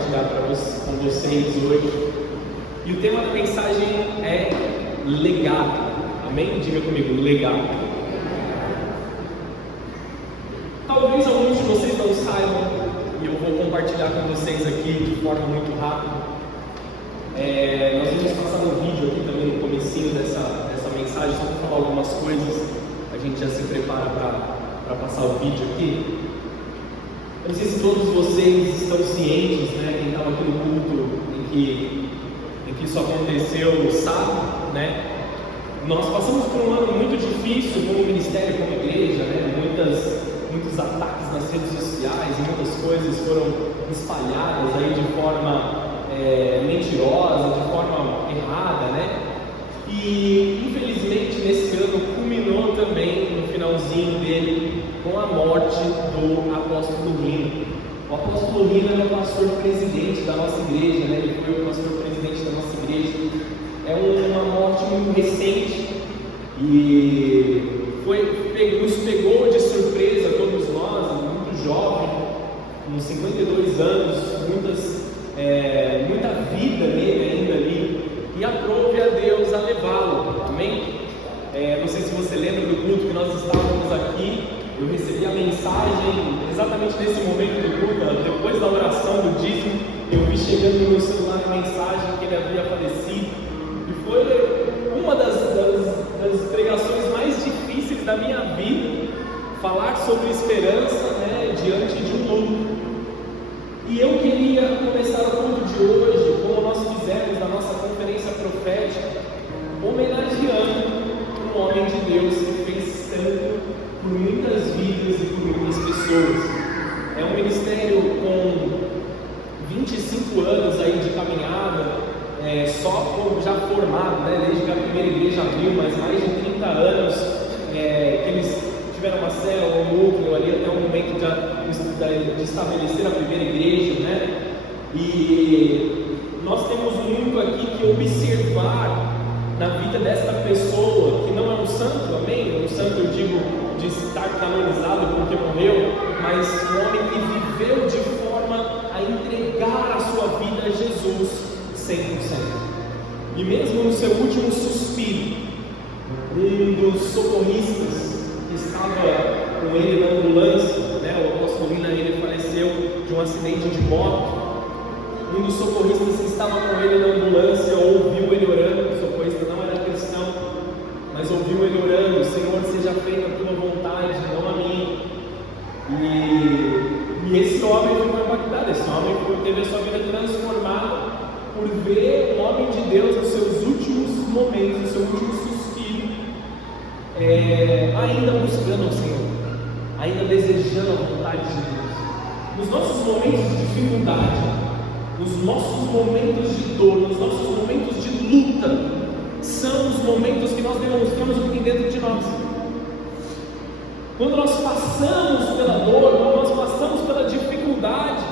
compartilhar com vocês hoje. E o tema da mensagem é legado. Amém? Diga comigo, legado. Talvez alguns de vocês não saibam, e eu vou compartilhar com vocês aqui de forma muito rápida. Nós vamos passar um vídeo aqui também no comecinho dessa mensagem, só para falar algumas coisas. A gente já se prepara para passar o vídeo aqui. Eu não sei se todos vocês estão cientes, né? Quem estava aqui no culto em que isso aconteceu, sabe, né? Nós passamos por um ano muito difícil como ministério, como igreja, né? Muitos ataques nas redes sociais, muitas coisas foram espalhadas aí de forma mentirosa, de forma errada, né? E infelizmente nesse ano culminou também no finalzinho dele com a morte do apóstolo Rino. O apóstolo Rino era o pastor presidente da nossa igreja, né? Ele foi o pastor presidente da nossa igreja. É uma morte muito recente e nos pegou de surpresa a todos nós, muito jovem, com 52 anos, muita vida nele ainda ali, e aprove a Deus a levá-lo, amém? Não sei se você lembra do culto que nós estávamos aqui, eu recebi a mensagem exatamente nesse momento do culto, depois da oração do dízimo, eu vi chegando no meu celular a mensagem que ele havia falecido, e foi uma das pregações mais difíceis da minha vida, falar sobre esperança, né, diante de um luto. E eu queria começar o culto de hoje, como nós fizemos na nossa conferência profética, homenageando um homem de Deus que fez tanto por muitas vidas e por muitas pessoas. É um ministério com 25 anos aí de caminhada, já formado, né, desde que a primeira igreja abriu, mas mais de 30 anos que eles tiveram uma célula, um núcleo ali até o momento de estabelecer a primeira igreja, né? E nós temos muito aqui que observar na vida desta pessoa, que não é um santo, amém? Um santo eu digo de estar canonizado porque morreu, mas um homem que viveu de forma a entregar a sua vida a Jesus 100%. E mesmo no seu último suspiro, um dos socorristas que estava com ele na ambulância, né, o apóstolo Rino, ele faleceu de um acidente de moto. Um dos socorristas que estava com ele na ambulância ouviu ele orando. O socorrista não era cristão, mas ouviu ele orando: Senhor, seja feita a tua vontade, não a minha. E esse homem foi impactado. Esse homem teve a sua vida transformada por ver um homem de Deus nos seus últimos momentos, no seu último suspiro, ainda buscando ao Senhor, ainda desejando a vontade de Deus. Nos nossos momentos de dificuldade, nos nossos momentos de dor, nos nossos momentos de luta, são os momentos que nós demonstramos o que tem dentro de nós. Quando nós passamos pela dor, quando nós passamos pela dificuldade,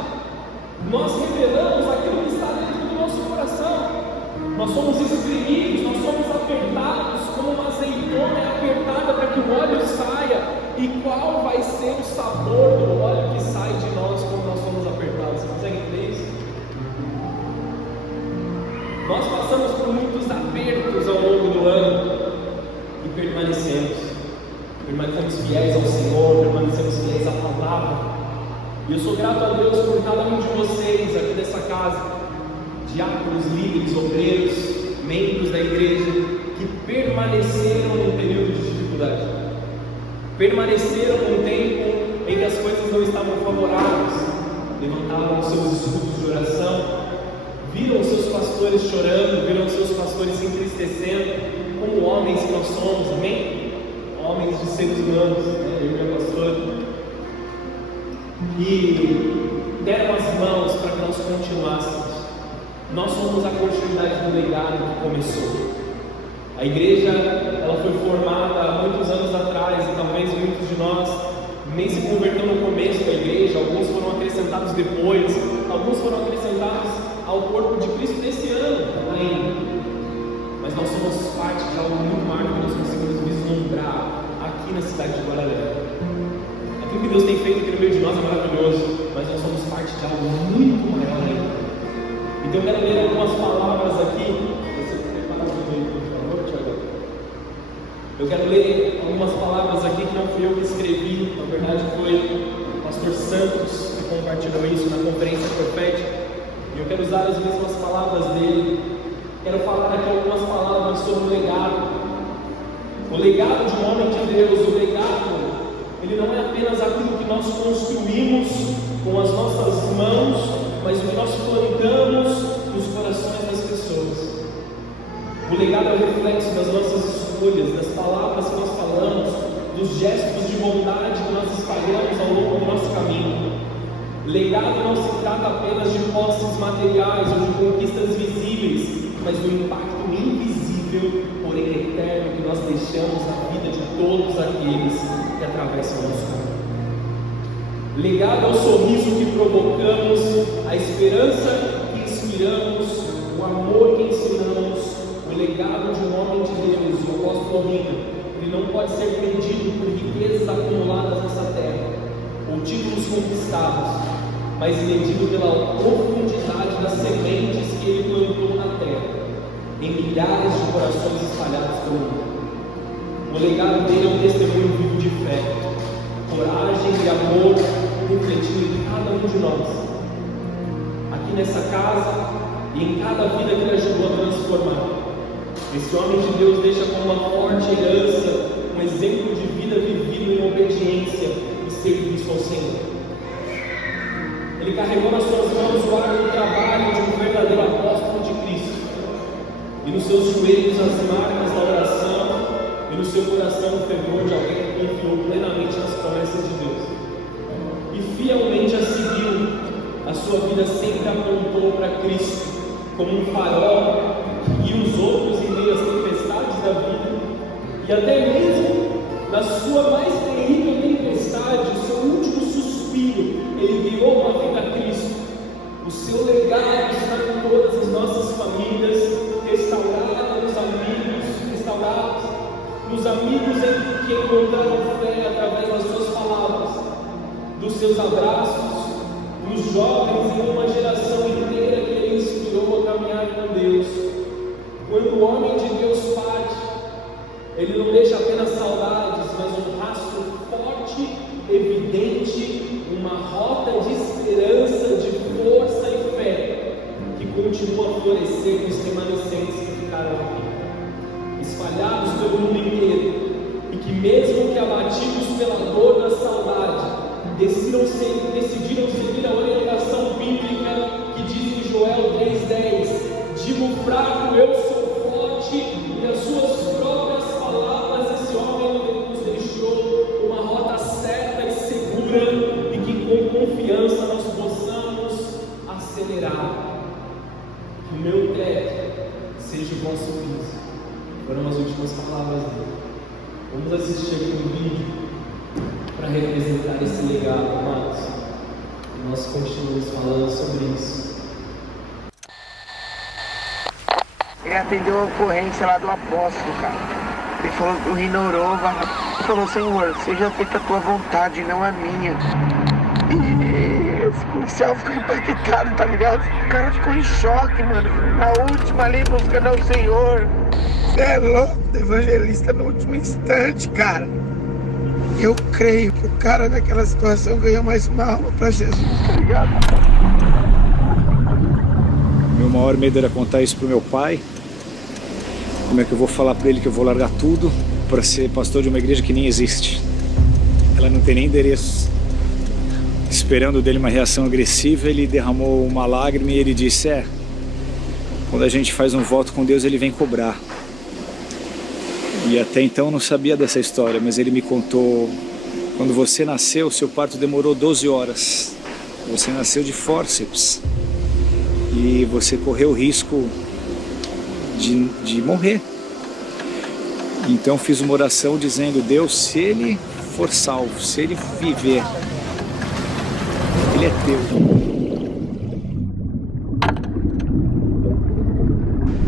nós revelamos aquilo que está dentro do nosso coração. Nós somos espremidos, nós somos apertados, como uma azeitona é apertada para que o óleo saia. E qual vai ser o sabor do óleo que sai de nós quando nós somos apertados? Você consegue entender isso? Nós passamos por muitos apertos ao longo do ano e permanecemos fiéis ao Senhor, permanecemos fiéis à palavra. E eu sou grato a Deus por cada um de vocês aqui dessa casa, diáconos, líderes, obreiros, membros da igreja, que permaneceram num período de dificuldade, permaneceram num tempo em que as coisas não estavam favoráveis, levantaram os seus escudos de oração, viram os seus pastores chorando, viram os seus pastores se entristecendo, como homens que nós somos, amém? Homens de seres humanos, né? Eu e meu pastor, e deram as mãos para que nós continuássemos. Nós somos a continuidade do legado que começou. A igreja, ela foi formada há muitos anos atrás, e talvez muitos de nós nem se converteram no começo da igreja. Alguns foram acrescentados depois, alguns foram acrescentados ao corpo de Cristo nesse ano ainda. Mas nós somos parte de algo muito maior que nós conseguimos vislumbrar aqui na cidade de Guararema. Aquilo que Deus tem feito aqui no meio de nós é maravilhoso, mas nós somos parte de algo muito maior ainda. Então eu quero ler algumas palavras aqui. Você prepara tudo aí, por favor, Tiago. Eu quero ler algumas palavras aqui que não fui eu que escrevi, na verdade foi o pastor Santos que compartilhou isso na conferência profética. E eu quero usar as mesmas palavras dele. Quero falar aqui algumas palavras sobre o legado. O legado de um homem de Deus, o legado, ele não é apenas aquilo que nós construímos com as nossas mãos, mas o que nós plantamos nos corações das pessoas. O legado é o reflexo das nossas escolhas, das palavras que nós falamos, dos gestos de bondade que nós espalhamos ao longo do nosso caminho. Legado não se trata apenas de posses materiais ou de conquistas visíveis, mas do impacto invisível, porém eterno, que nós deixamos na vida de todos aqueles que atravessam o nosso caminho. Legado é o sorriso que provocamos, a esperança que inspiramos, o amor que ensinamos. O legado de um homem de Deus, o apóstolo Rita, ele não pode ser medido por riquezas acumuladas nessa terra, ou títulos conquistados, mas medido pela profundidade das sementes que ele plantou na terra, em milhares de corações espalhados pelo mundo. O legado dele é um testemunho vivo de fé, coragem e amor refletido em cada um de nós, aqui nessa casa e em cada vida que ele ajudou a transformar. Esse homem de Deus deixa como uma forte herança um exemplo de vida vivido em obediência e serviço ao Senhor. Ele carregou nas suas mãos o árduo trabalho de um verdadeiro apóstolo de Cristo, e nos seus joelhos as marcas da oração, e no seu coração o fervor de alguém que confiou plenamente nas promessas de Deus, e fielmente a seguiu. A sua vida sempre apontou para Cristo como um farol que guia os outros em meio às tempestades da vida, e até mesmo na sua mais terrível tempestade, o seu último suspiro, ele guiou uma vida a Cristo. O seu legado está em todas as nossas famílias, restaurada nos amigos em que encontraram fé através das suas palavras, dos seus abraços, nos jovens e uma geração inteira que ele inspirou a caminhar com Deus. Quando o homem de Deus parte, ele não deixa apenas saudades, mas um rastro forte, evidente, uma rota de esperança, de força e fé, que continua a florescer nos remanescentes que ficaram aqui, espalhados pelo mundo inteiro, e que mesmo que abatidos pela dor da saudade, decidiram seguir a orientação bíblica que diz em Joel 3,10: digo fraco, eu sou forte, e nas suas próprias palavras esse homem nos deixou uma rota certa e segura, e que com confiança nós possamos acelerar. Que o meu teto seja o vosso piso. Foram as últimas palavras dele. Vamos assistir aqui um vídeo para representar esse legado, amados. E nós continuamos falando sobre isso. Ele atendeu a ocorrência lá do apóstolo, cara. Ele falou do Rinorova. Ele falou: Senhor, seja feita a tua vontade, não a minha. E esse policial ficou impactado, tá ligado? O cara ficou em choque, mano. Na última ali, buscando ao Senhor. Você é louco, evangelista no último instante, cara. Eu creio que o cara naquela situação ganhou mais uma alma pra Jesus, tá ligado? Meu maior medo era contar isso pro meu pai. Como é que eu vou falar pra ele que eu vou largar tudo para ser pastor de uma igreja que nem existe? Ela não tem nem endereço. Esperando dele uma reação agressiva, ele derramou uma lágrima e ele disse: quando a gente faz um voto com Deus, ele vem cobrar. E até então eu não sabia dessa história, mas ele me contou: quando você nasceu, seu parto demorou 12 horas. Você nasceu de fórceps. E você correu o risco de morrer. Então fiz uma oração dizendo: Deus, se ele for salvo, se ele viver, ele é teu.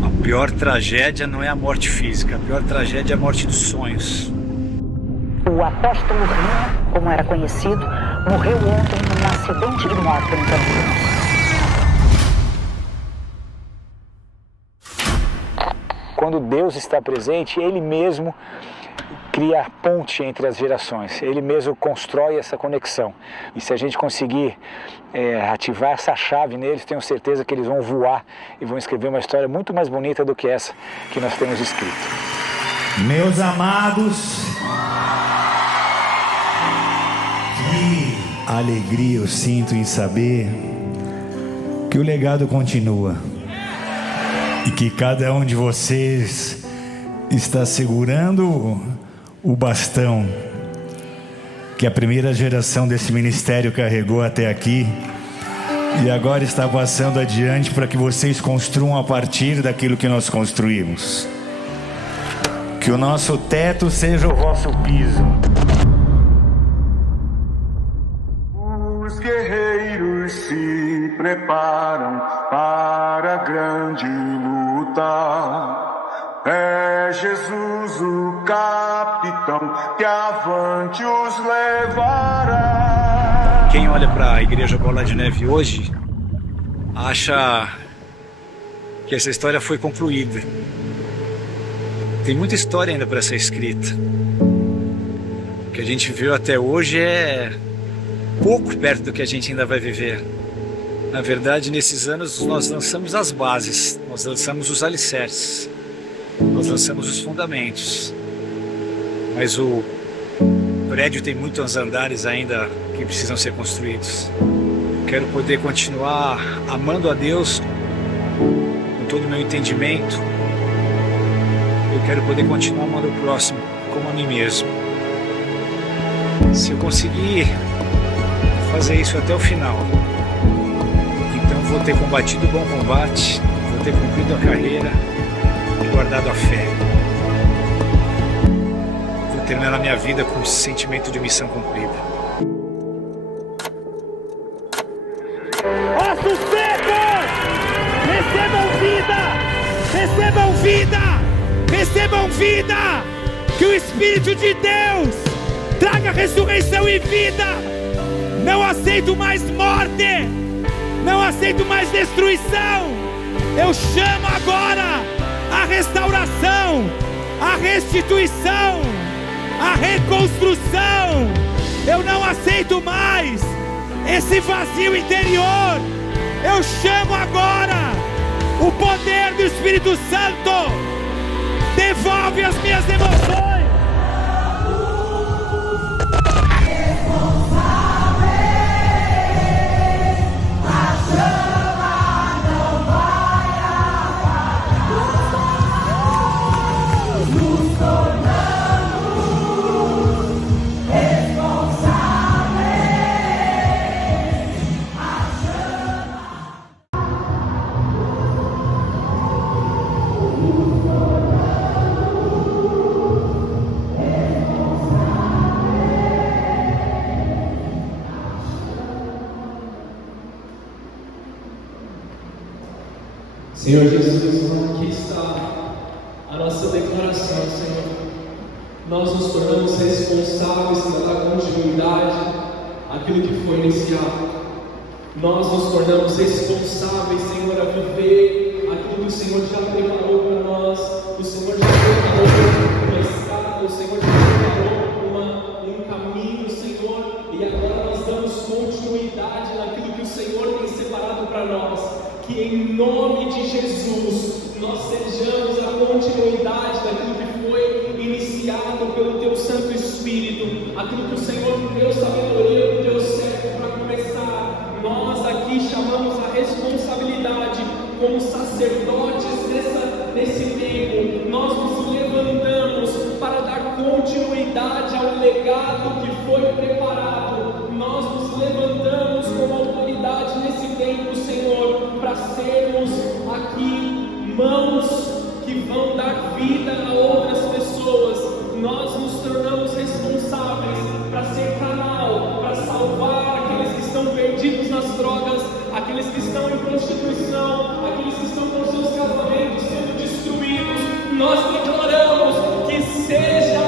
A pior tragédia não é a morte física, a pior tragédia é a morte dos sonhos. O apóstolo Rino, como era conhecido, morreu ontem num acidente de moto em Campinas. quando Deus está presente, Ele mesmo cria a ponte entre as gerações, Ele mesmo constrói essa conexão. E se a gente conseguir ativar essa chave neles, tenho certeza que eles vão voar e vão escrever uma história muito mais bonita do que essa que nós temos escrito. Meus amados, que alegria eu sinto em saber que o legado continua e que cada um de vocês está segurando o bastão que a primeira geração desse ministério carregou até aqui e agora está passando adiante para que vocês construam a partir daquilo que nós construímos. Que o nosso teto seja o vosso piso. Os guerreiros se preparam para a grande luta. É Jesus o capitão que avante os levará. Quem olha para a Igreja Bola de Neve hoje acha que essa história foi concluída. Tem muita história ainda para ser escrita. O que a gente viu até hoje é pouco perto do que a gente ainda vai viver. Na verdade, nesses anos nós lançamos as bases, nós lançamos os alicerces, nós lançamos os fundamentos. Mas o prédio tem muitos andares ainda que precisam ser construídos. Quero poder continuar amando a Deus com todo o meu entendimento. Eu quero poder continuar amando o próximo como a mim mesmo. Se eu conseguir fazer isso até o final, então vou ter combatido o bom combate, vou ter cumprido a carreira e guardado a fé. Vou terminar a minha vida com esse sentimento de missão cumprida. Ossos secos! Recebam vida! Recebam vida! Recebam vida! Que o Espírito de Deus traga ressurreição e vida! Não aceito mais morte! Não aceito mais destruição! Eu chamo agora a restauração, a restituição, a reconstrução! Eu não aceito mais esse vazio interior! Eu chamo agora o poder do Espírito Santo! Devolve as minhas emoções! Senhor Jesus, aqui está a nossa declaração, Senhor. Nós nos tornamos responsáveis por dar continuidade àquilo que foi iniciado. Nós nos tornamos responsáveis, Senhor, a viver aquilo que o Senhor já preparou para nós. O Senhor já preparou uma estrada, o Senhor já preparou um caminho, Senhor, e agora nós damos continuidade naquilo que o Senhor tem separado para nós. Que em nome de Jesus nós sejamos a continuidade daquilo que foi iniciado pelo Teu Santo Espírito, aquilo que o Senhor nos deu sabedoria, nos deu certo para começar. Nós aqui chamamos a responsabilidade como sacerdotes nesse tempo. Nós nos levantamos para dar continuidade ao legado que foi preparado. Nós nos levantamos como autoridade nesse tempo, Senhor, para sermos aqui mãos que vão dar vida a outras pessoas. Nós nos tornamos responsáveis para ser canal, para salvar aqueles que estão perdidos nas drogas, aqueles que estão em prostituição, aqueles que estão com seus casamentos sendo destruídos. Nós declaramos que seja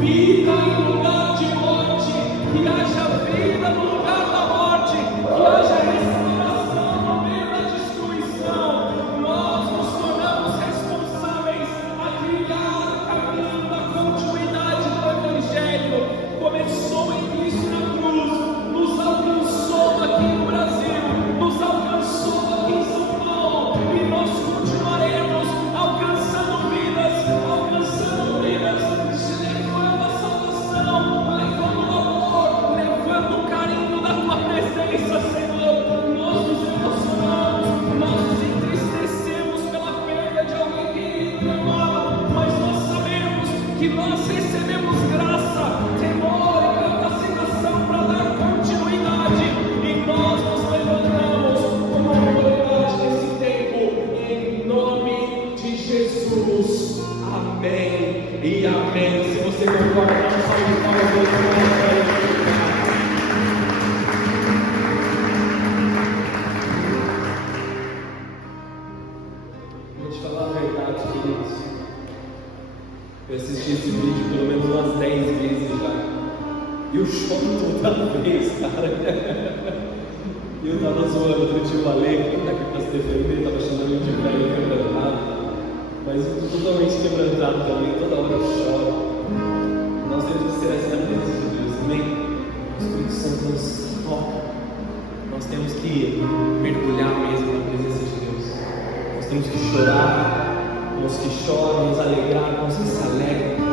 vida em lugar de morte, que haja vida no lugar da morte, que haja restauração no meio da destruição. Nós nos tornamos responsáveis a você concorda, dá um salve de palmas para ele. Vou te falar a verdade, queridos. Eu assisti esse vídeo pelo menos umas 10 vezes já. E eu choro toda vez, cara. E eu tava zoando do tio Ale, que tá aqui pra se defender, tava chamando ele de velho quebrantado. Mas eu tô totalmente quebrantado também, toda hora eu choro. Nós temos que ser essa na presença de Deus, amém? O Espírito Santo nos toca. Nós temos que mergulhar mesmo na presença de Deus. Nós temos que chorar, com os que choram, nos alegrar, com os que se alegram.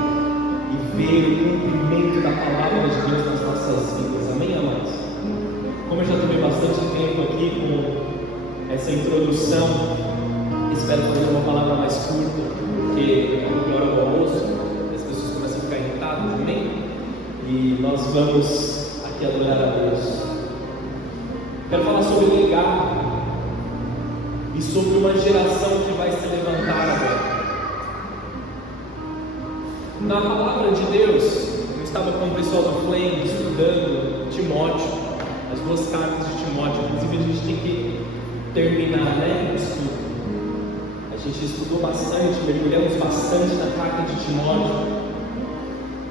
E ver o cumprimento da palavra de Deus nas nossas vidas, amém, amados? Como eu já tomei bastante tempo aqui com essa introdução, espero fazer uma palavra mais curta, porque é uma hora do almoço, as pessoas começam a ficar irritadas também, e nós vamos aqui adorar a Deus. Quero falar sobre legado e sobre uma geração que vai se levantar agora. Na palavra de Deus, eu estava com o pessoal do Flame estudando Timóteo, as duas cartas de Timóteo. Inclusive a gente tem que terminar, o estudo. A gente estudou bastante, mergulhamos bastante na carta de Timóteo.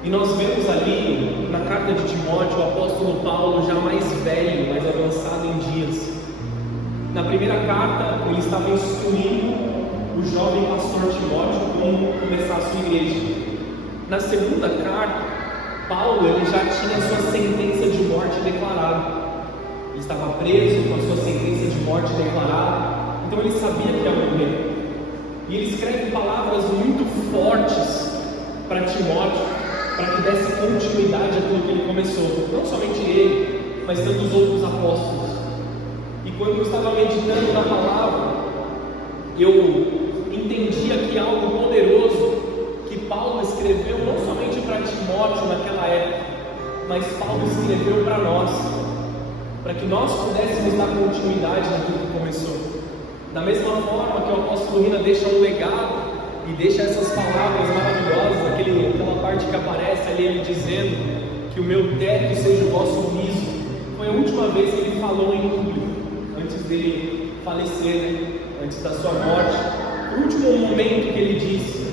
E nós vemos ali, na carta de Timóteo, o apóstolo Paulo já mais velho, mais avançado em dias. Na primeira carta, ele estava instruindo o jovem pastor Timóteo como começar a sua igreja. Na segunda carta, Paulo ele já tinha sua sentença de morte declarada. Ele estava preso com a sua sentença de morte declarada, então ele sabia que ia morrer. E ele escreve palavras muito fortes para Timóteo, para que desse continuidade àquilo que ele começou. Não somente ele, mas tantos outros apóstolos. E quando eu estava meditando na palavra, eu entendi aqui algo poderoso que Paulo escreveu não somente para Timóteo naquela época, mas Paulo escreveu para nós, para que nós pudéssemos dar continuidade naquilo que começou. Da mesma forma que o apóstolo Rina deixa um legado e deixa essas palavras maravilhosas, aquela parte que aparece ali, ele dizendo que o meu teto seja o vosso riso. Foi a última vez que ele falou em público, antes dele falecer, antes da sua morte. O último momento que ele disse,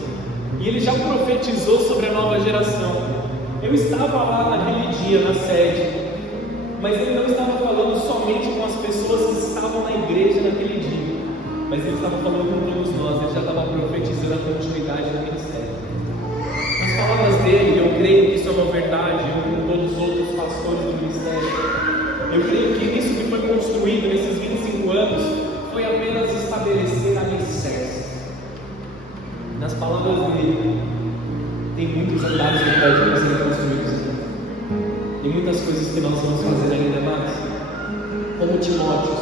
e ele já profetizou sobre a nova geração. Eu estava lá naquele dia na sede, mas ele não estava falando somente com as pessoas que estavam na igreja naquele dia, mas ele estava falando com todos nós. Ele já estava profetizando a continuidade do ministério. Nas palavras dele, eu creio que isso é uma verdade. Eu, com todos os outros pastores do ministério, eu creio que isso que foi construído nesses 25 anos foi apenas estabelecer alicerces. Nas palavras dele, tem muitos andares que podem ser construídos. Tem muitas coisas que nós vamos fazer ainda mais. Como Timóteo,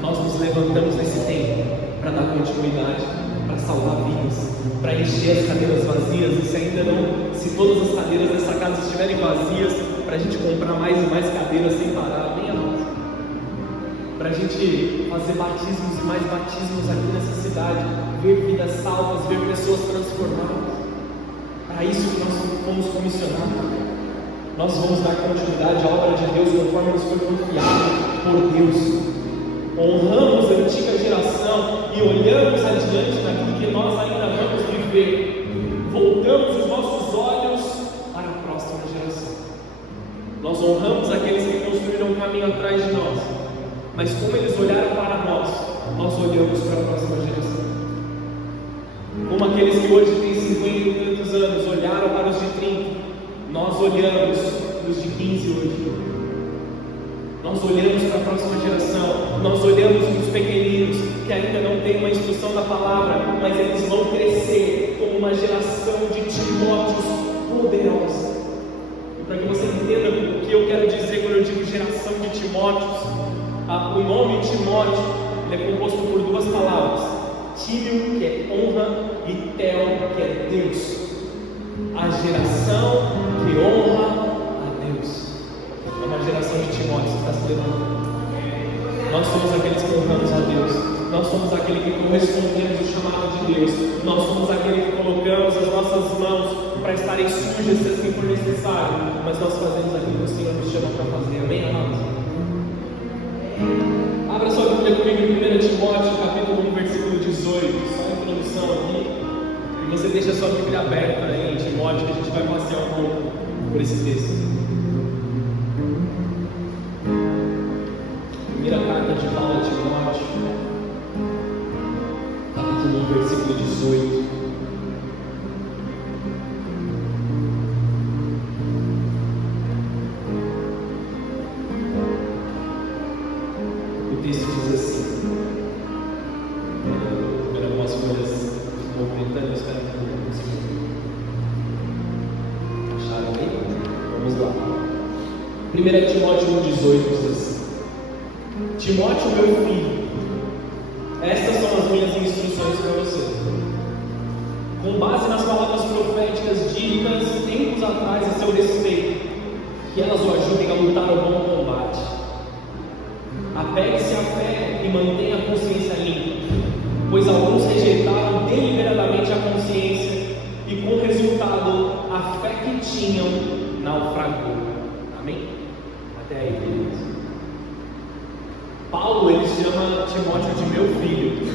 nós nos levantamos nesse tempo para dar continuidade, para salvar vidas, para encher as cadeiras vazias. E se todas as cadeiras dessa casa estiverem vazias, para a gente comprar mais e mais cadeiras sem parar, bem amado. Para a gente fazer batismos e mais batismos aqui nessa cidade, ver vidas salvas, ver pessoas transformadas. Para isso que nós fomos comissionados. Nós vamos dar continuidade à obra de Deus conforme nos foi confiado por Deus. Honramos a antiga geração e olhamos adiante naquilo que nós ainda vamos viver. Voltamos os nossos olhos para a próxima geração. Nós honramos aqueles que construíram um caminho atrás de nós, mas como eles olharam para nós, nós olhamos para a próxima geração. Como aqueles que hoje têm 50 e tantos anos olharam para os de 30, nós olhamos para os de 15 hoje. Nós olhamos para a próxima geração, nós olhamos para os pequeninos que ainda não têm uma instrução da palavra, mas eles vão crescer como uma geração de Timóteos poderosa. E para que você entenda o que eu quero dizer quando eu digo geração de Timóteos, o nome Timóteo é composto por duas palavras: Tímio, que é honra, e Theo, que é Deus. A geração que honra a Deus é uma geração de Timóteo que está se levantando. Nós somos aqueles que honramos a Deus. Nós somos aqueles que correspondemos ao chamado de Deus. Nós somos aqueles que colocamos as nossas mãos para estarem sujas mas nós fazemos aquilo que o Senhor nos chama para fazer. Amém, amados? Abra sua Bíblia comigo em 1 Timóteo, capítulo 1, versículo 18. Só a introdução aqui. E você deixa a sua Bíblia aberta aí em Timóteo, que a gente vai passear um pouco por esse texto. Primeira carta de Paulo a Timóteo, capítulo 1, versículo 18. O texto diz assim, era algumas folhas movimentando, espero que não consiga. Acharam aí? Vamos lá. 1 Timóteo 1,18 diz assim: Timóteo, meu filho, estas são as minhas instruções para você. Com base nas palavras proféticas ditas tempos atrás a seu respeito, que elas o ajudem a lutar o bom combate. Apegue-se à fé e mantenha a consciência limpa, pois alguns rejeitaram deliberadamente a consciência e, com resultado, a fé que tinham naufragou. Amém? Até aí, beleza. Paulo, ele chama Timóteo de meu filho.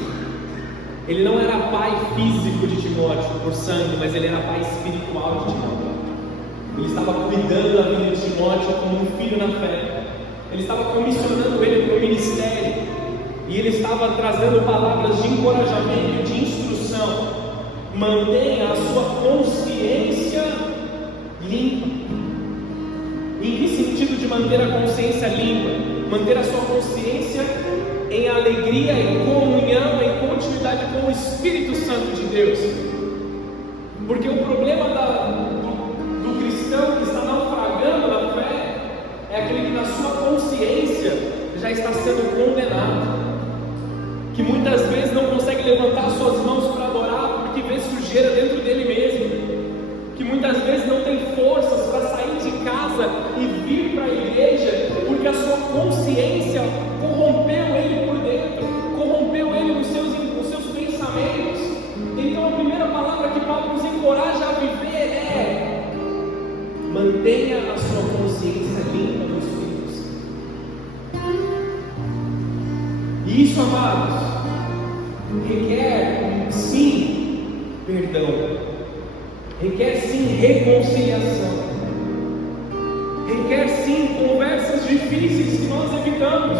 Ele não era pai físico de Timóteo por sangue, mas ele era pai espiritual de Timóteo. Ele estava cuidando da vida de Timóteo como um filho na fé. Ele estava comissionando ele para o ministério. E ele estava trazendo palavras de encorajamento, de instrução. Mantenha a sua consciência limpa. Em que sentido de manter a consciência limpa? Manter a sua consciência em alegria, em comunhão, em continuidade com o Espírito Santo de Deus. Porque o problema do cristão que está naufragando na fé é aquele que na sua consciência já está sendo condenado, que muitas vezes não consegue levantar suas mãos para adorar porque vê sujeira dentro dele mesmo, que muitas vezes não tem forças para sair de casa e vir para a igreja, porque a sua consciência corrompeu ele por dentro, corrompeu ele nos seus pensamentos. Então a primeira palavra que Paulo nos encoraja a viver é: mantenha a sua consciência limpa no Espírito Santo. E isso, amados, requer sim perdão, requer sim reconciliação, requer sim conversas difíceis que nós evitamos.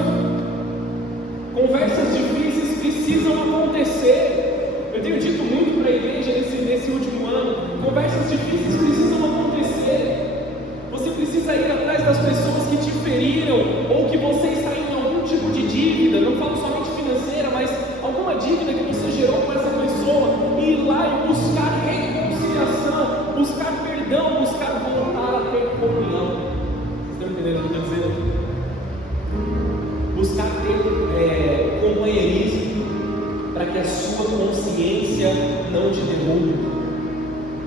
Conversas difíceis precisam acontecer. Eu tenho dito muito para a igreja nesse último ano: conversas difíceis precisam acontecer. Você precisa ir atrás das pessoas que te feriram, ou que você está em algum tipo de dívida, não falo somente financeira, mas alguma dívida que você gerou com essa pessoa, e ir lá e buscar reconciliação, buscar perdão, buscar voltar a ter comunhão. Vocês estão entendendo o que eu estou dizendo? Buscar ter companheirismo, para que a sua consciência não te derrube.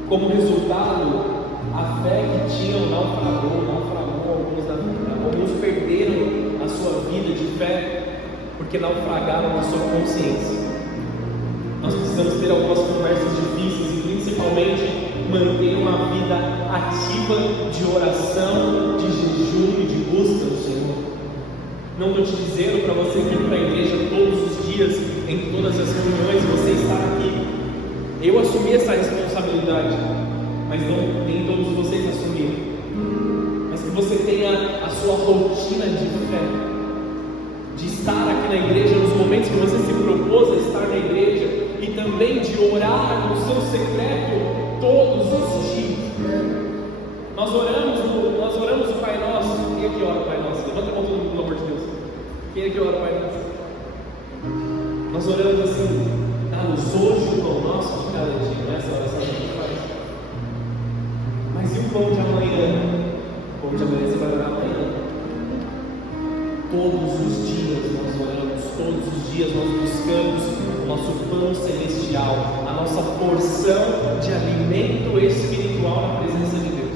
Como resultado, a fé que tinham naufragou, alguns perderam a sua vida de fé, porque naufragaram na sua consciência. Nós precisamos ter algumas conversas difíceis e principalmente manter uma vida ativa de oração, de jejum e de busca do Senhor. Não estou te dizendo para você vir para a igreja todos os dias, em todas as reuniões, você estar aqui. Eu assumi essa responsabilidade, mas nem todos vocês assumiram. Mas que você tenha a sua rotina de fé, de estar aqui na igreja nos momentos que você se propôs a estar na igreja, e também de orar no seu secreto todos os dias. Nós oramos o Pai Nosso. Quem é que ora o Pai Nosso? Levanta a mão todo mundo, pelo amor de Deus. Quem é que ora o Pai Nosso? Nós oramos assim: dá-nos hoje o pão nosso de cada dia. Essa oração que a gente faz. Mas e o pão de amanhã? O pão de amanhã você vai orar amanhã. Todos os dias nós oramos, todos os dias nós buscamos o nosso pão celestial, a nossa porção de alimento espiritual na presença de Deus.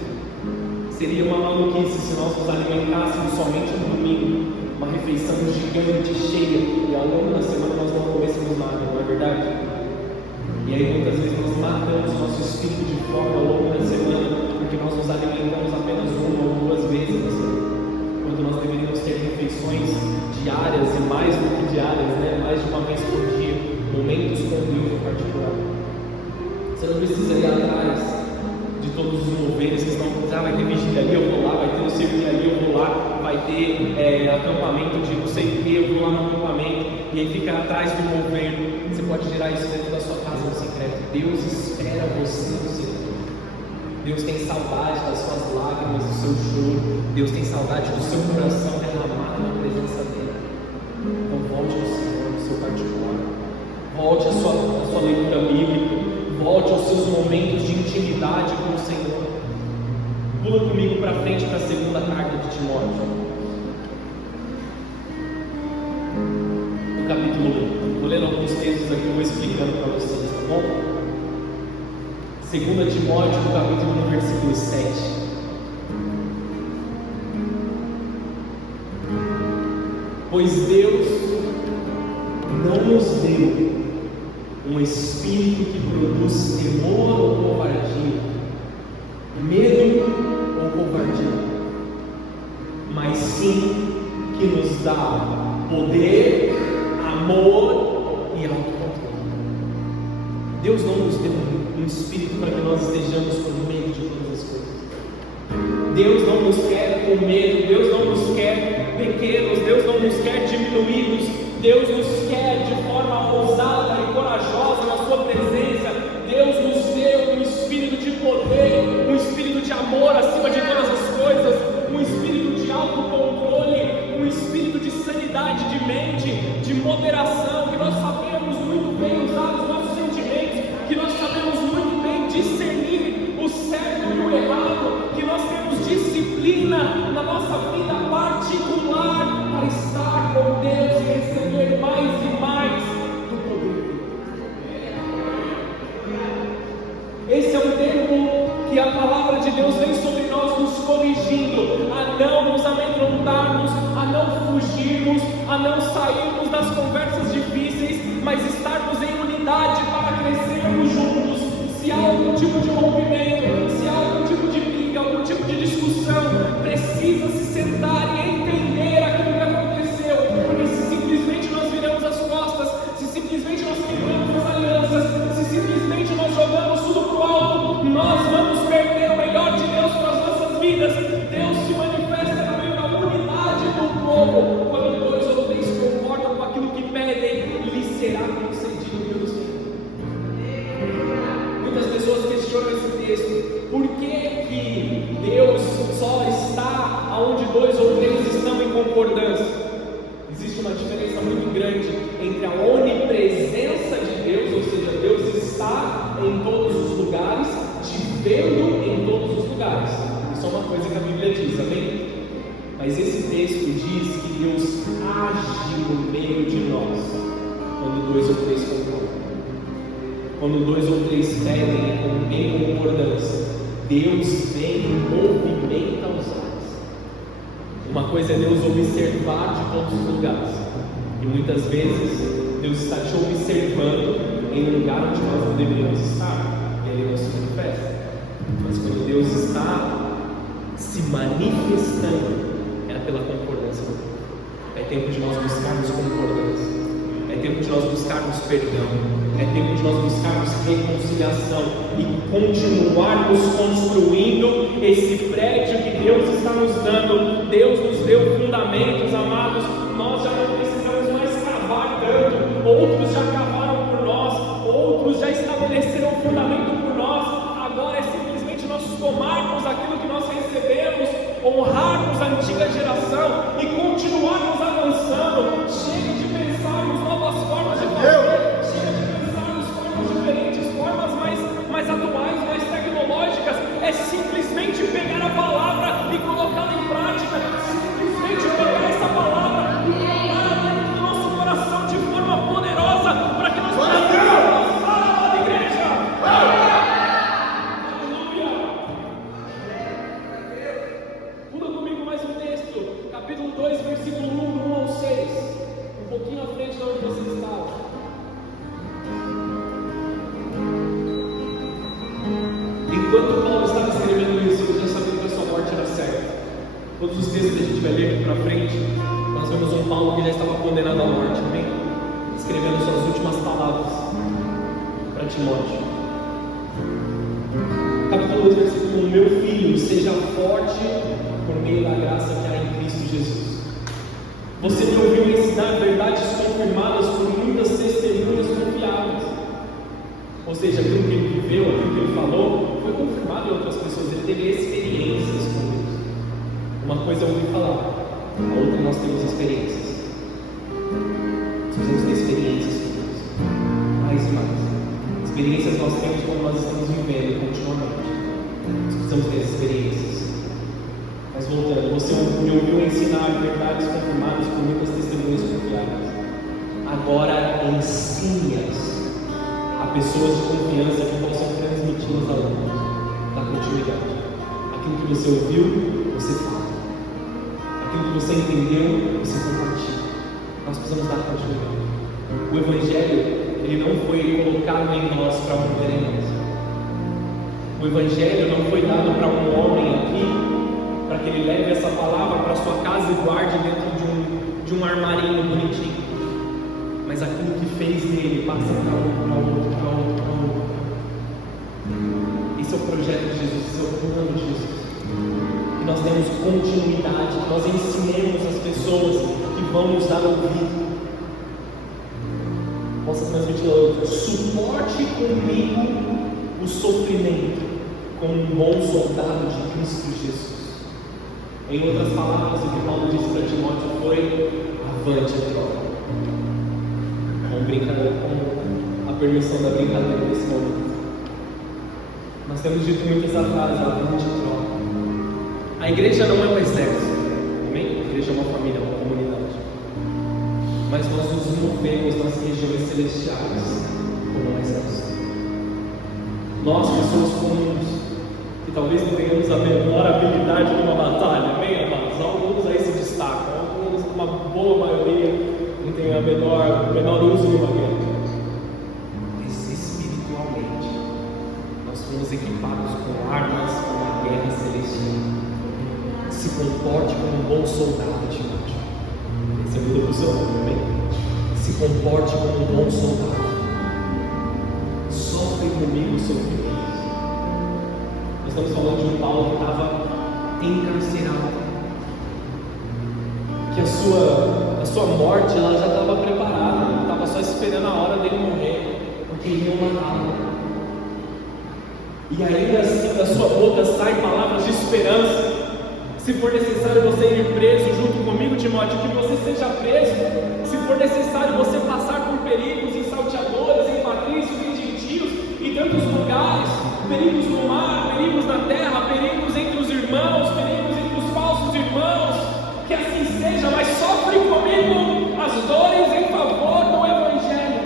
Seria uma maluquice se nós nos alimentássemos somente no domingo, uma refeição gigante, cheia, e ao longo da semana nós não comêssemos nada, não é verdade? E aí muitas vezes nós matamos o nosso espírito de fome ao longo da semana, porque nós nos alimentamos apenas 1 e mais do que diárias, né? Mais de uma vez por dia, momentos com Deus em particular. Você não precisa ir atrás de todos os moveres que estão, vai ter vigília ali, eu vou lá, vai ter o serviço ali, eu vou lá, vai ter acampamento de não sei o que, eu vou lá no acampamento, e aí fica atrás do mover. Você pode gerar isso dentro da sua casa no secreto. Deus espera você no secreto. Deus tem saudade das suas lágrimas, do seu choro. Deus tem saudade do seu coração derramado na presença dele. Então volte ao Senhor, no seu particular. Volte à sua leitura bíblica. Volte aos seus momentos de intimidade com o Senhor. Pula comigo para frente para a segunda carta de Timóteo. No capítulo 1. Estou lendo alguns textos aqui, eu vou explicando para vocês, tá bom? 2 Timóteo, no capítulo 1, versículo 7. Pois Deus não nos deu um espírito que produz temor ou covardia, medo ou covardia, mas sim que nos dá poder, amor e autocontrole. Deus não nos deu um espírito para que nós estejamos com medo de todas as coisas. Deus não nos quer com medo, Deus não nos quer pequenos, Deus não nos quer diminuídos, Deus nos quer de forma ousada e corajosa na sua presença. Deus nos deu um espírito de poder, um espírito de amor acima de todas as coisas, um espírito de autocontrole, um espírito de sanidade de mente, de moderação, que nós sabemos muito bem usar os nossos sentimentos, que nós sabemos muito bem discernir o certo e o errado, que nós temos disciplina na nossa vida particular para estar com Deus e receber mais e mais do poder. Esse é o tempo que a palavra de Deus vem sobre nós nos corrigindo, a não nos amedrontarmos, a não fugirmos, a não sairmos das conversas difíceis, mas estarmos em unidade para crescermos juntos. Se há algum tipo de rompimento, se há algum tipo de briga, algum tipo de discussão, precisa se sentar e entender aquilo que aconteceu, porque se simplesmente nós viramos as costas, se simplesmente nós quebramos as alianças, se simplesmente nós jogamos tudo para o alto, nós vamos perder o melhor de Deus para as nossas vidas. Deus se manifesta no meio da unidade do povo. Quando dois ou três concordam com aquilo que pedem, lhe será concedido pelo Senhor. Muitas pessoas questionam esse texto. Por que Deus só está onde dois ou três estão em concordância? Existe uma diferença muito grande entre a onipresença de Deus, ou seja, Deus está em todos os lugares, te vendo em todos os lugares. Isso é uma coisa que a Bíblia diz, amém? Mas esse texto diz que Deus age no meio de nós quando dois ou três concordam. Quando dois ou três pedem em concordância, Deus vem e movimenta os ares. Uma coisa é Deus observar de todos os lugares, e muitas vezes Deus está te observando em um lugar onde nós não deveríamos estar, e ele não se manifesta. Mas quando Deus está se manifestando, é pela concordância do povo. É tempo de nós buscarmos concordância, é tempo de nós buscarmos perdão, é tempo de nós buscarmos reconciliação e continuarmos construindo esse prédio que Deus está nos dando. Deus nos deu fundamentos, amados. Nós já não precisamos mais cavar tanto. Outros já cavaram por nós, outros já estabeleceram o fundamento por nós. Agora é simplesmente nós tomarmos aquilo que nós recebemos, honrarmos a antiga geração e continuarmos avançando. Chega de pensarmos novas formas de fazer. Diferentes formas mais atuais, mais tecnológicas, é simplesmente pegar a palavra e colocá-la em prática, simplesmente pegar essa palavra e colocá-la dentro do nosso coração de forma poderosa, para que nós possamos avançar na igreja. Aleluia! Pula comigo mais um texto, capítulo 2, versículo 1 ao 6, um pouquinho à frente de onde você estava. Enquanto Paulo estava escrevendo isso, ele já sabia que a sua morte era certa. Todos os textos que a gente vai ler aqui para frente, nós vemos um Paulo que já estava condenado palavras para Timóteo. Capítulo 2, versículo 1: Meu filho, seja forte por meio da graça que há em Cristo Jesus. Você me ouviu ensinar verdades confirmadas por muitas testemunhas confiáveis. Ou seja, aquilo que ele viveu, aquilo que ele falou, foi confirmado em outras pessoas. Ele teve experiências com Deus. Uma coisa é ouvir falar, a outra nós temos experiências. Nós precisamos ter experiências com Deus, mais e mais. Experiências nós temos quando nós estamos vivendo continuamente. Nós precisamos ter experiências. Mas voltando, você me ouviu ensinar verdades confirmadas por muitas testemunhas confiáveis. Agora ensine-as a pessoas de confiança que possam transmiti-las ao mundo, da continuidade. Aquilo que você ouviu, você fala. Aquilo que você entendeu, você compartilha. Nós precisamos dar continuidade. O Evangelho, ele não foi colocado em nós para morrer em nós. O Evangelho não foi dado para um homem aqui para que ele leve essa palavra para sua casa e guarde dentro de um armarinho bonitinho. Mas aquilo que fez nele passa para outro. Esse é o projeto de Jesus, esse é o plano de Jesus. Que nós demos continuidade, que nós ensinemos as pessoas que vão nos dar ouvido. Possa transmitir a outra. Suporte comigo o sofrimento como um bom soldado de Cristo Jesus. Em outras palavras, o que Paulo disse para Timóteo foi: avante, tropa. Com a permissão da brincadeira nesse momento. Nós temos dito muitas frases: avante, tropa. A igreja não é um exército, amém? A igreja é uma família, uma comunidade. Mas nós nos movemos nas regiões celestiais como um exército. Nós, pessoas comuns, que talvez não tenhamos a menor habilidade numa batalha, amém, amados? Alguns aí se destacam, alguns, uma boa maioria, não tem o menor uso de uma guerra. Mas espiritualmente, nós fomos equipados com armas para uma guerra celestial. Se comporte como um bom soldado, Timóteo. Esse é o meu seu nome, amém? Se comporte como um bom soldado. Sofre comigo o sofrimento. Nós estamos falando de um Paulo que estava encarcerado. Que a sua morte ela já estava preparada. Ele estava só esperando a hora dele morrer. Porque ele não matava. E ainda assim da sua boca saem palavras de esperança. Se for necessário você ir preso junto comigo, Timóteo, que você seja preso. Se for necessário você passar por perigos em salteadores, em patrícios, em gentios, em tantos lugares, perigos no mar, perigos na terra, perigos entre os irmãos, perigos entre os falsos irmãos, que assim seja, mas sofre comigo as dores em favor do Evangelho.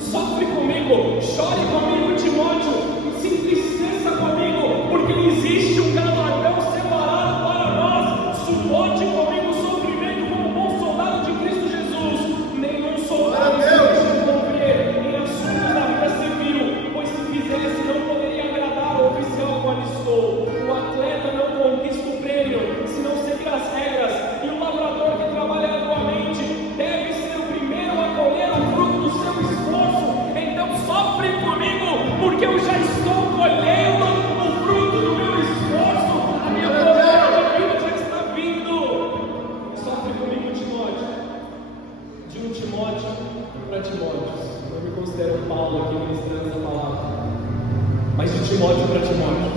Sofre comigo, chore comigo, Timóteo, se entristeça comigo, porque existe um galardão separado para nós. Suporte comigo o sofrimento como bom soldado de Cristo Jesus. Nenhum soldado se deixa envolver em assuntos da vida civil, pois se fizesse não poderia agradar o oficial qual estou. O atleta não conquista o prêmio se não seguir as regras, e o lavrador que trabalha arduamente deve ser o primeiro a colher o fruto do seu esforço. Então sofre comigo, porque eu já estou colhendo o fruto do meu esforço. A minha coroa de vida já está vindo. Sofre comigo, Timóteo. De um Timóteo para Timóteo. Eu me considero Paulo aqui ministrando essa palavra. Mas de Timóteo para Timóteo,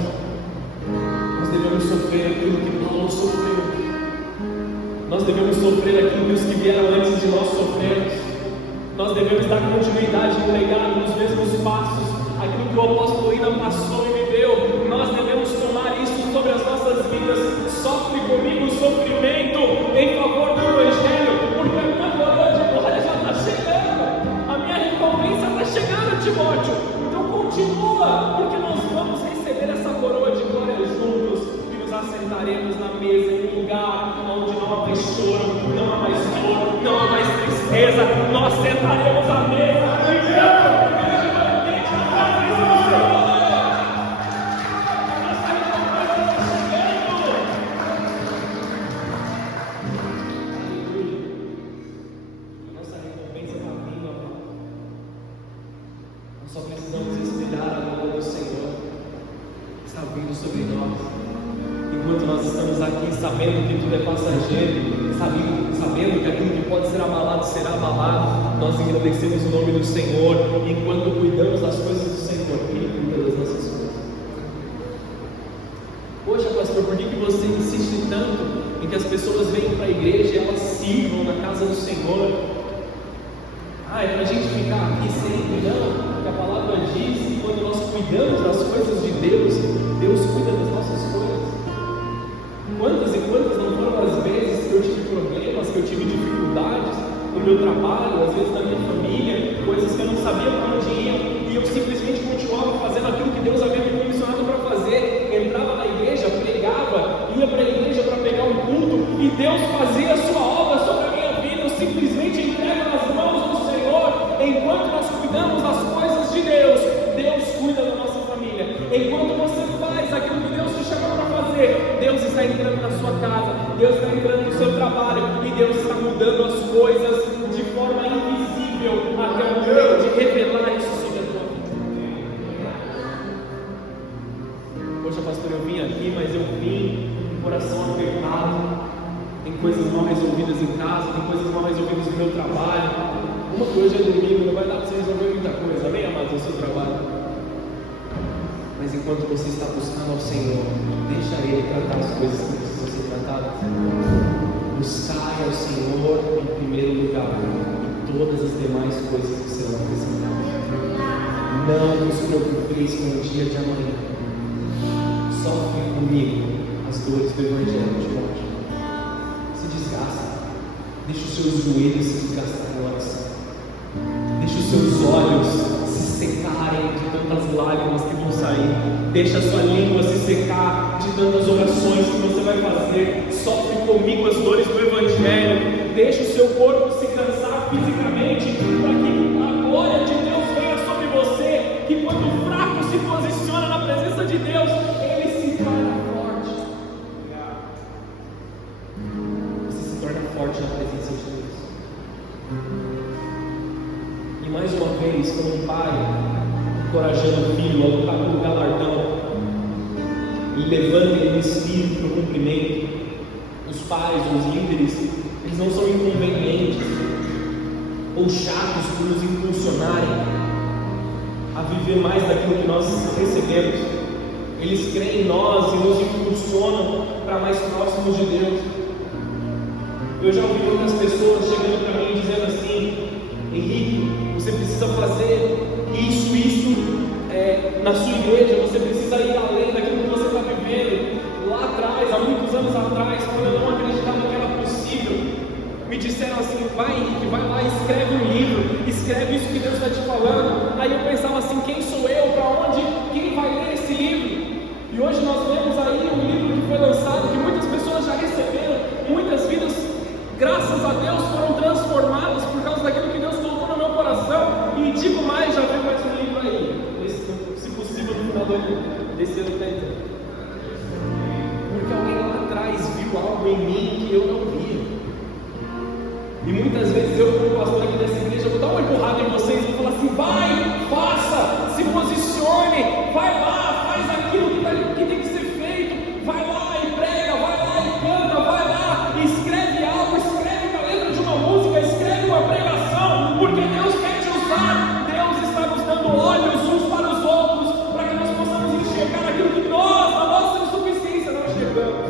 nós devemos sofrer aquilo que Paulo sofreu. Nós devemos sofrer aquilo que os que vieram antes de nós sofremos. Nós devemos dar continuidade no legado, nos mesmos passos, aquilo que o apóstolo Ina passou e viveu. Nós devemos tomar isso sobre as nossas vidas. Sofre comigo o sofrimento em favor do Evangelho, porque a minha coroa de glória já está chegando, a minha recompensa está chegando, Timóteo. Então continua, porque nós vamos receber essa coroa de glória juntos e nos assentaremos na mesa em um lugar onde não há mais choro, não há mais dor, não há mais tristeza. Nós sentaremos à mesa Nós só precisamos esperar a mão do Senhor está vindo sobre nós. Enquanto nós estamos aqui sabendo que tudo é passageiro, sabendo que aquilo que pode ser abalado será abalado, nós engrandecemos o nome do Senhor. Enquanto cuidamos das coisas do Senhor, Ele cuida das nossas coisas. Poxa, pastor, por que você insiste tanto em que as pessoas venham para a igreja e elas sirvam na casa do Senhor? É para a gente ficar aqui sempre? Não, porque a palavra diz que quando nós cuidamos das coisas de Deus, Deus cuida das nossas coisas. Quantas e quantas não foram as vezes que eu tive problemas, que eu tive dificuldades no meu trabalho, às vezes na minha família, coisas que eu não sabia para onde ia, e eu simplesmente continuava fazendo aquilo que Deus havia me comissionado para fazer. Entrava na igreja, pregava, ia para a igreja para pegar um culto, e Deus fazia a sua obra sobre a minha vida. Eu simplesmente entrego nas mãos do Senhor. Enquanto nós cuidamos das coisas de Deus, Deus cuida da nossa família. Enquanto você faz aquilo que Deus te chamou para fazer, Deus está entrando na sua casa, Deus está entrando no seu trabalho, e Deus está mudando as coisas de forma invisível até o momento de revelar isso sobre a tua vida. Poxa, pastor, eu vim aqui, mas eu vim com o coração apertado. Tem coisas mal resolvidas em casa, tem coisas mal resolvidas no meu trabalho. Uma que hoje é domingo, não vai dar para você resolver muita coisa, amém, amados, no seu trabalho. Mas enquanto você está buscando ao Senhor, deixa Ele tratar as coisas que precisam ser tratadas. Buscai ao Senhor em primeiro lugar, e todas as demais coisas que serão acrescentadas. Não vos preocupeis com o dia de amanhã. Sofre comigo as dores do Evangelho de morte. Se desgasta. Deixa os seus joelhos se desgastarem na oração. Deixa os seus olhos se secarem de tantas lágrimas que vão sair. Deixa a sua língua se secar de tantas orações que você vai fazer. Sofre comigo as dores do Evangelho. Deixa o seu corpo se cansar fisicamente, para que a glória de Deus venha sobre você. Que quando o fraco se posiciona na presença de Deus, ele se torna forte. Você se torna forte na presença de Deus. E mais uma vez, como um pai encorajando o filho a lutar pelo galardão e levando ele no espírito para o cumprimento, os pais, os líderes, eles não são inconvenientes ou chatos por nos impulsionarem a viver mais daquilo que nós recebemos. Eles creem em nós e nos impulsionam para mais próximos de Deus. Eu já ouvi muitas pessoas chegando para mim dizendo assim: Henrique, você precisa fazer isso na sua igreja, você precisa ir além daquilo que você está vivendo. Lá atrás, há muitos anos atrás, quando eu não acreditava que era possível, me disseram assim: vai Henrique, vai lá, escreve um livro, escreve isso que Deus está te falando. Aí eu pensava assim: quem sou eu, para onde, quem vai ler esse livro? E hoje nós vemos aí um livro que foi lançado, que muitas pessoas já receberam, muitas vidas, graças a Deus, foram transformadas por causa daquilo que Deus colocou no meu coração. E digo mais, já vem mais um livro aí, se possível no final desse ano tentando. Porque alguém lá atrás viu algo em mim que eu não via. E muitas vezes eu, como pastor aqui dessa igreja, vou dar uma empurrada em vocês e vou falar assim: vai, faça, se posicione, vai lá, faz aquilo que tem que ser feito, vai lá e prega, vai lá e canta, vai lá e escreve algo, escreve uma letra de uma música, escreve uma pregação, porque Deus quer te usar. Deus está nos dando olhos uns para os outros, para que nós possamos enxergar aquilo que nós, na nossa insuficiência, não enxergamos.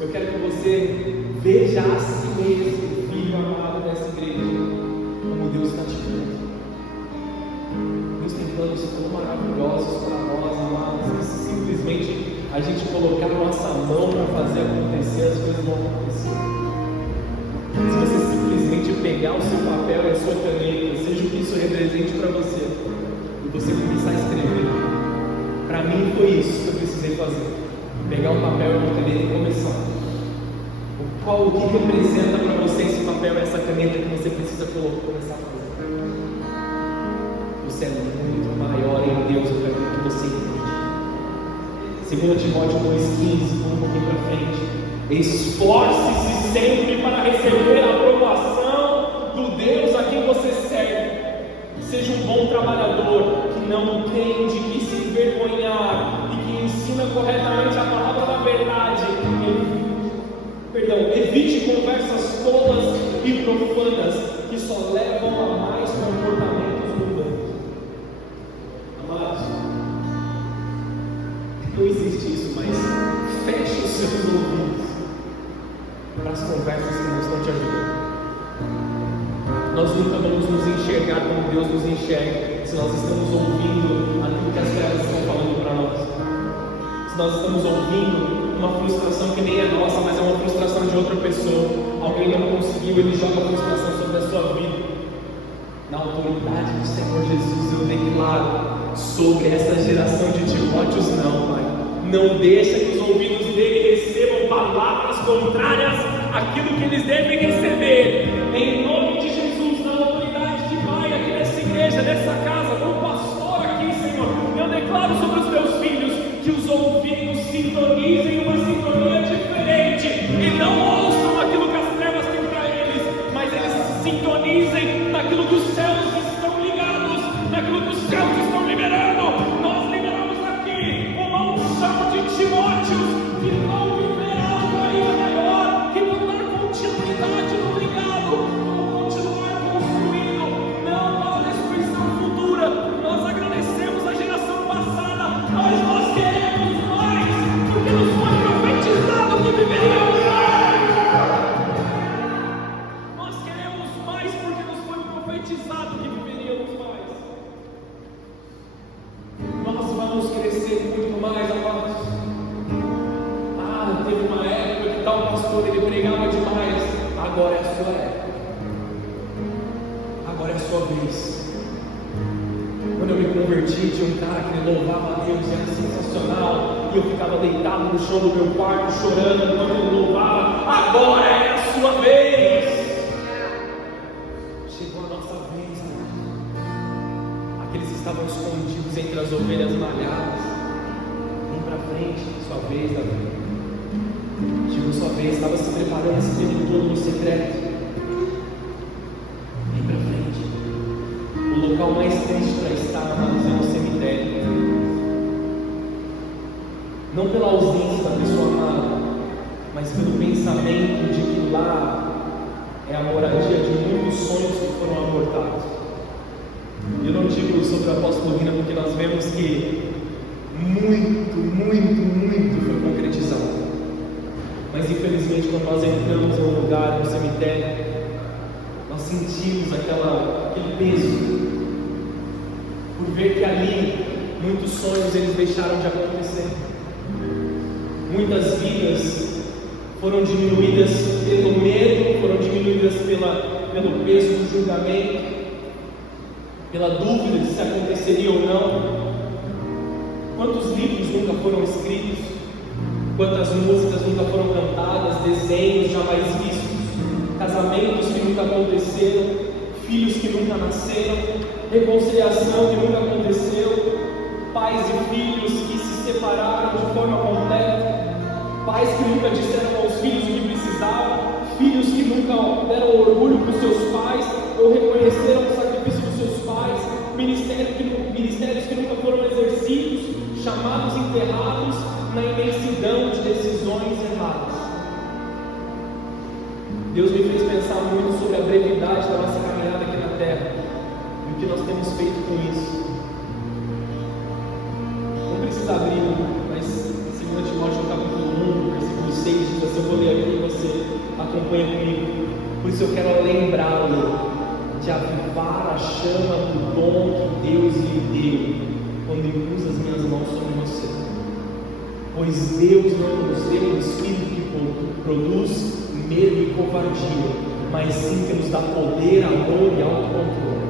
Eu quero que você veja a si mesmo, filho amado dessa igreja, como Deus está te vendo. Deus tem planos tão maravilhosos para nós, amados, que se simplesmente a gente colocar a nossa mão para fazer acontecer, as coisas vão acontecer. Se você simplesmente pegar o seu papel e a sua caneta, seja o que isso represente para você, e você começar a escrever. Para mim foi isso que eu precisei fazer: pegar um papel e uma caneta e começar. O que representa para você esse papel, essa caneta que você precisa começar a fazer? Você é muito maior em Deus do que você entende. 2 Timóteo 2,15, um pouquinho para frente: esforce-se sempre para receber a aprovação do Deus a quem você serve. Seja trabalhador, que não tem de que se envergonhar e que ensina corretamente a palavra da verdade. Evite conversas tolas e profanas que só levam a mais comportamentos mundanos. Amados, não existe isso, mas feche os seus ouvidos para as conversas que não estão te ajudando. Nós nunca vamos nos enxergar como Deus nos enxerga se nós estamos ouvindo aquilo que as trevas estão falando para nós. Se nós estamos ouvindo uma frustração que nem é nossa, mas é uma frustração de outra pessoa. Alguém não conseguiu, ele joga a frustração sobre a sua vida. Na autoridade do Senhor Jesus, eu declaro sobre essa geração de Timóteos, não, Pai. Não deixa que os ouvidos dele recebam palavras contrárias àquilo que eles devem receber. Em nome de Jesus, na autoridade de Pai, aqui nessa igreja, nessa casa, como pastor aqui, Senhor, eu declaro sobre os teus filhos que os ouvidos sintonizem uma sintonia diferente e não ouçam aquilo que as trevas têm para eles, mas eles se sintonizem naquilo que os céus estão ligados, naquilo que os céus estão liberando. Nós liberamos aqui uma unção de Timóteos que vão viver algo ainda maior, que vão dar continuidade no ligado, vão continuar construindo, não na destruição futura. Nós agradecemos a geração passada, mas nós queremos mais, porque nos foi profetizado que viveríamos mais. Nós queremos mais, porque nos foi profetizado que viveríamos mais. Nós vamos crescer muito mais, amados. Teve uma época que tal pastor, ele pregava demais. Agora é a sua época. Agora é a sua vez. Quando eu me converti, tinha um cara que louvava a Deus e era sensacional. E eu ficava deitado no chão do meu quarto, chorando enquanto ele louvava. Agora é a sua vez. Chegou a nossa vez, né? Aqueles que estavam escondidos entre as ovelhas malhadas. Vem pra frente, sua vez, Davi. Chegou sua vez, estava se preparando esse tempo todo no secreto. Vem pra frente. O local mais triste para estar, amados, é no cemitério. Não pela ausência da pessoa amada, mas pelo pensamento de que lá é a moradia de muitos sonhos que foram abortados. Eu não digo sobre o apóstolo Rina porque nós vemos que muito foi concretizado. Mas infelizmente, quando nós entramos em um lugar, no cemitério, nós sentimos aquele peso, por ver que ali muitos sonhos eles deixaram de acontecer. Muitas vidas foram diminuídas pelo medo, foram diminuídas pelo peso do julgamento, pela dúvida de se aconteceria ou não. Quantos livros nunca foram escritos? Quantas músicas nunca foram cantadas, desenhos jamais vistos, casamentos que nunca aconteceram, filhos que nunca nasceram, reconciliação que nunca aconteceu, pais e filhos que se separaram de forma completa, pais que nunca disseram aos filhos o que precisavam, filhos que nunca deram orgulho para os seus pais ou reconheceram o sacrifício dos seus pais, ministérios que nunca foram exercidos, chamados enterrados na imensidão de decisões erradas. Deus me fez pensar muito sobre a brevidade da nossa caminhada aqui na terra e o que nós temos feito com isso. Não precisa abrir, mas 2 Timóteo capítulo 1, versículo 6 diz assim, eu vou ler aqui e você acompanha comigo. Por isso eu quero lembrá-lo de avivar a chama do dom que Deus lhe deu quando impus as minhas mãos sobre você. Pois Deus não nos deu um espírito que produz medo e covardia, mas sim que nos dá poder, amor e autocontrole.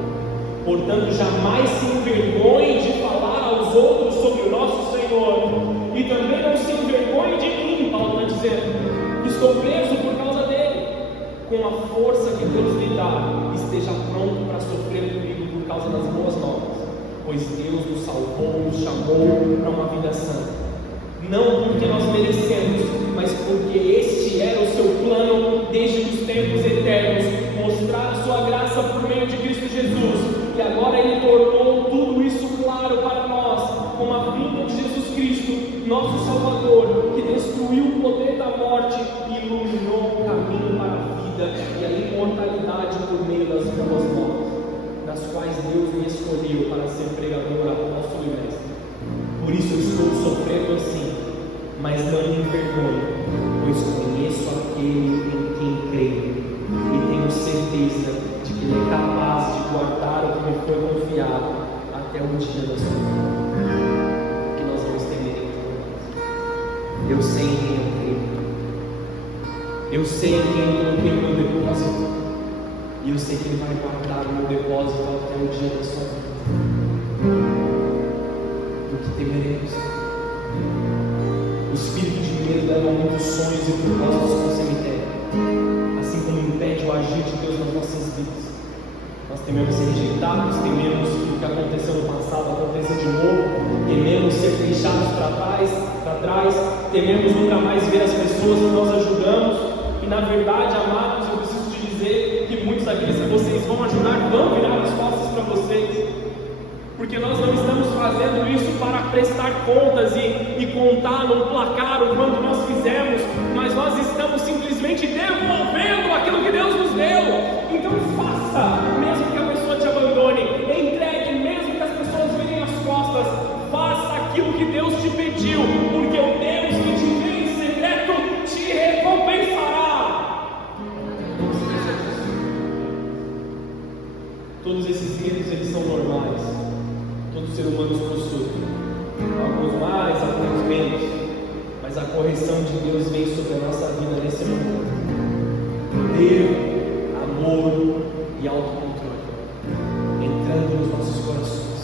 Portanto, jamais se envergonhe de falar aos outros sobre o nosso Senhor, e também não se envergonhe de mim, Paulo está dizendo, que estou preso por causa dele. Com a força que Deus lhe dá, esteja pronto para sofrer comigo por causa das boas novas, pois Deus nos salvou, nos chamou para uma vida santa. Não porque nós merecemos, mas porque este era o seu plano desde os tempos eternos, mostrar a sua graça por meio de Cristo Jesus, que agora Ele tornou Deus me escolheu para ser pregador, apóstolo e mestre. Por isso eu estou sofrendo assim, mas não me envergonho, pois conheço aquele em quem creio e tenho certeza de que Ele é capaz de guardar o que me foi confiado até o dia da sua volta. Que nós vamos temer então. Eu sei em quem eu creio. Eu sei em quem eu coloquei o meu depósito. E eu sei que Ele vai guardar o meu depósito até o dia da sua volta. Do que temeremos? O espírito de medo leva muitos sonhos e propósitos para o cemitério, assim como impede o agir de Deus nas nossas vidas. Nós tememos ser rejeitados, tememos que o que aconteceu no passado aconteça de novo, tememos ser deixados para trás, tememos nunca mais ver as pessoas que nós ajudamos. E na verdade, amados, eu preciso te dizer que muitos daqueles que vocês vão ajudar vão virar as costas para vocês. Porque nós não estamos fazendo isso para prestar contas e contar no placar o quanto nós fizemos, mas nós estamos simplesmente devolvendo aquilo que Deus nos deu. Então faça, mesmo que a pessoa te abandone, entregue, mesmo que as pessoas virem as costas, faça aquilo que Deus te pediu, porque o Deus que te vê em secreto te recompensará. Todos esses medos, eles são normais. Todo ser humano os possui, alguns mais, alguns menos, mas a correção de Deus vem sobre a nossa vida nesse momento. Poder, amor e autocontrole entrando nos nossos corações.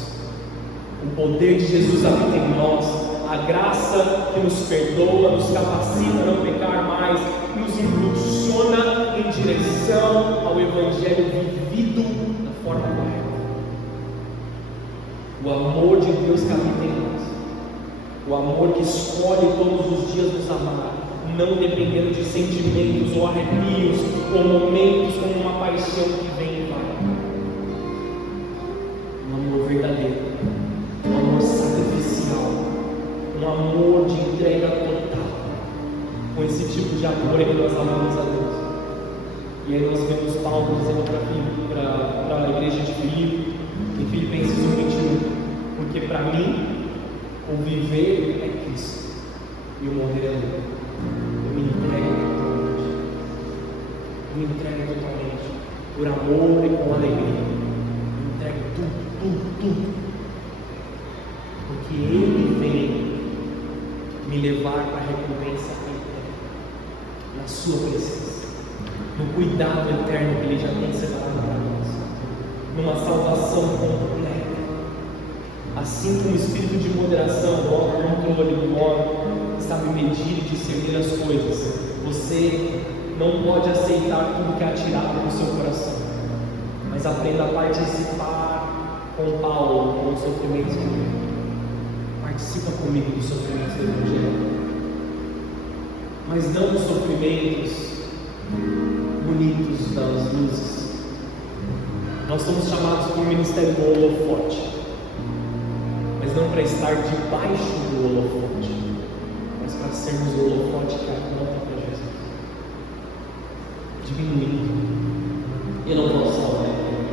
O poder de Jesus habita em nós, a graça que nos perdoa, nos capacita a não pecar mais, nos impulsiona em direção ao Evangelho vivido da forma correta. O amor de Deus que habita em nós, o amor que escolhe todos os dias nos amar, não dependendo de sentimentos ou arrepios ou momentos como uma paixão que vem e vai. Um amor verdadeiro, um amor sacrificial, um amor de entrega total. Com esse tipo de amor é que nós amamos a Deus. E aí nós vemos Paulo dizendo para a igreja de Filipe, em Filipenses 1:21, porque para mim o viver é Cristo e o morrer é lucro. Eu me entrego totalmente, por amor e com alegria. Eu me entrego tudo, porque Ele vem me levar para a recompensa eterna, na sua presença, no cuidado eterno que Ele já tem separado para nós, numa salvação completa. Assim como o espírito de moderação, do autocontrole, do modo, sabe medir e discernir as coisas, você não pode aceitar tudo que é atirado no seu coração, mas aprenda a participar com Paulo, com os sofrimentos dele. Participa comigo dos sofrimentos do Evangelho, mas não dos sofrimentos bonitos das luzes. Nós somos chamados para o ministério do holofote, mas não para estar debaixo do holofote, mas para sermos o holofote que aponta para Jesus, diminuindo. Eu não posso salvar ninguém,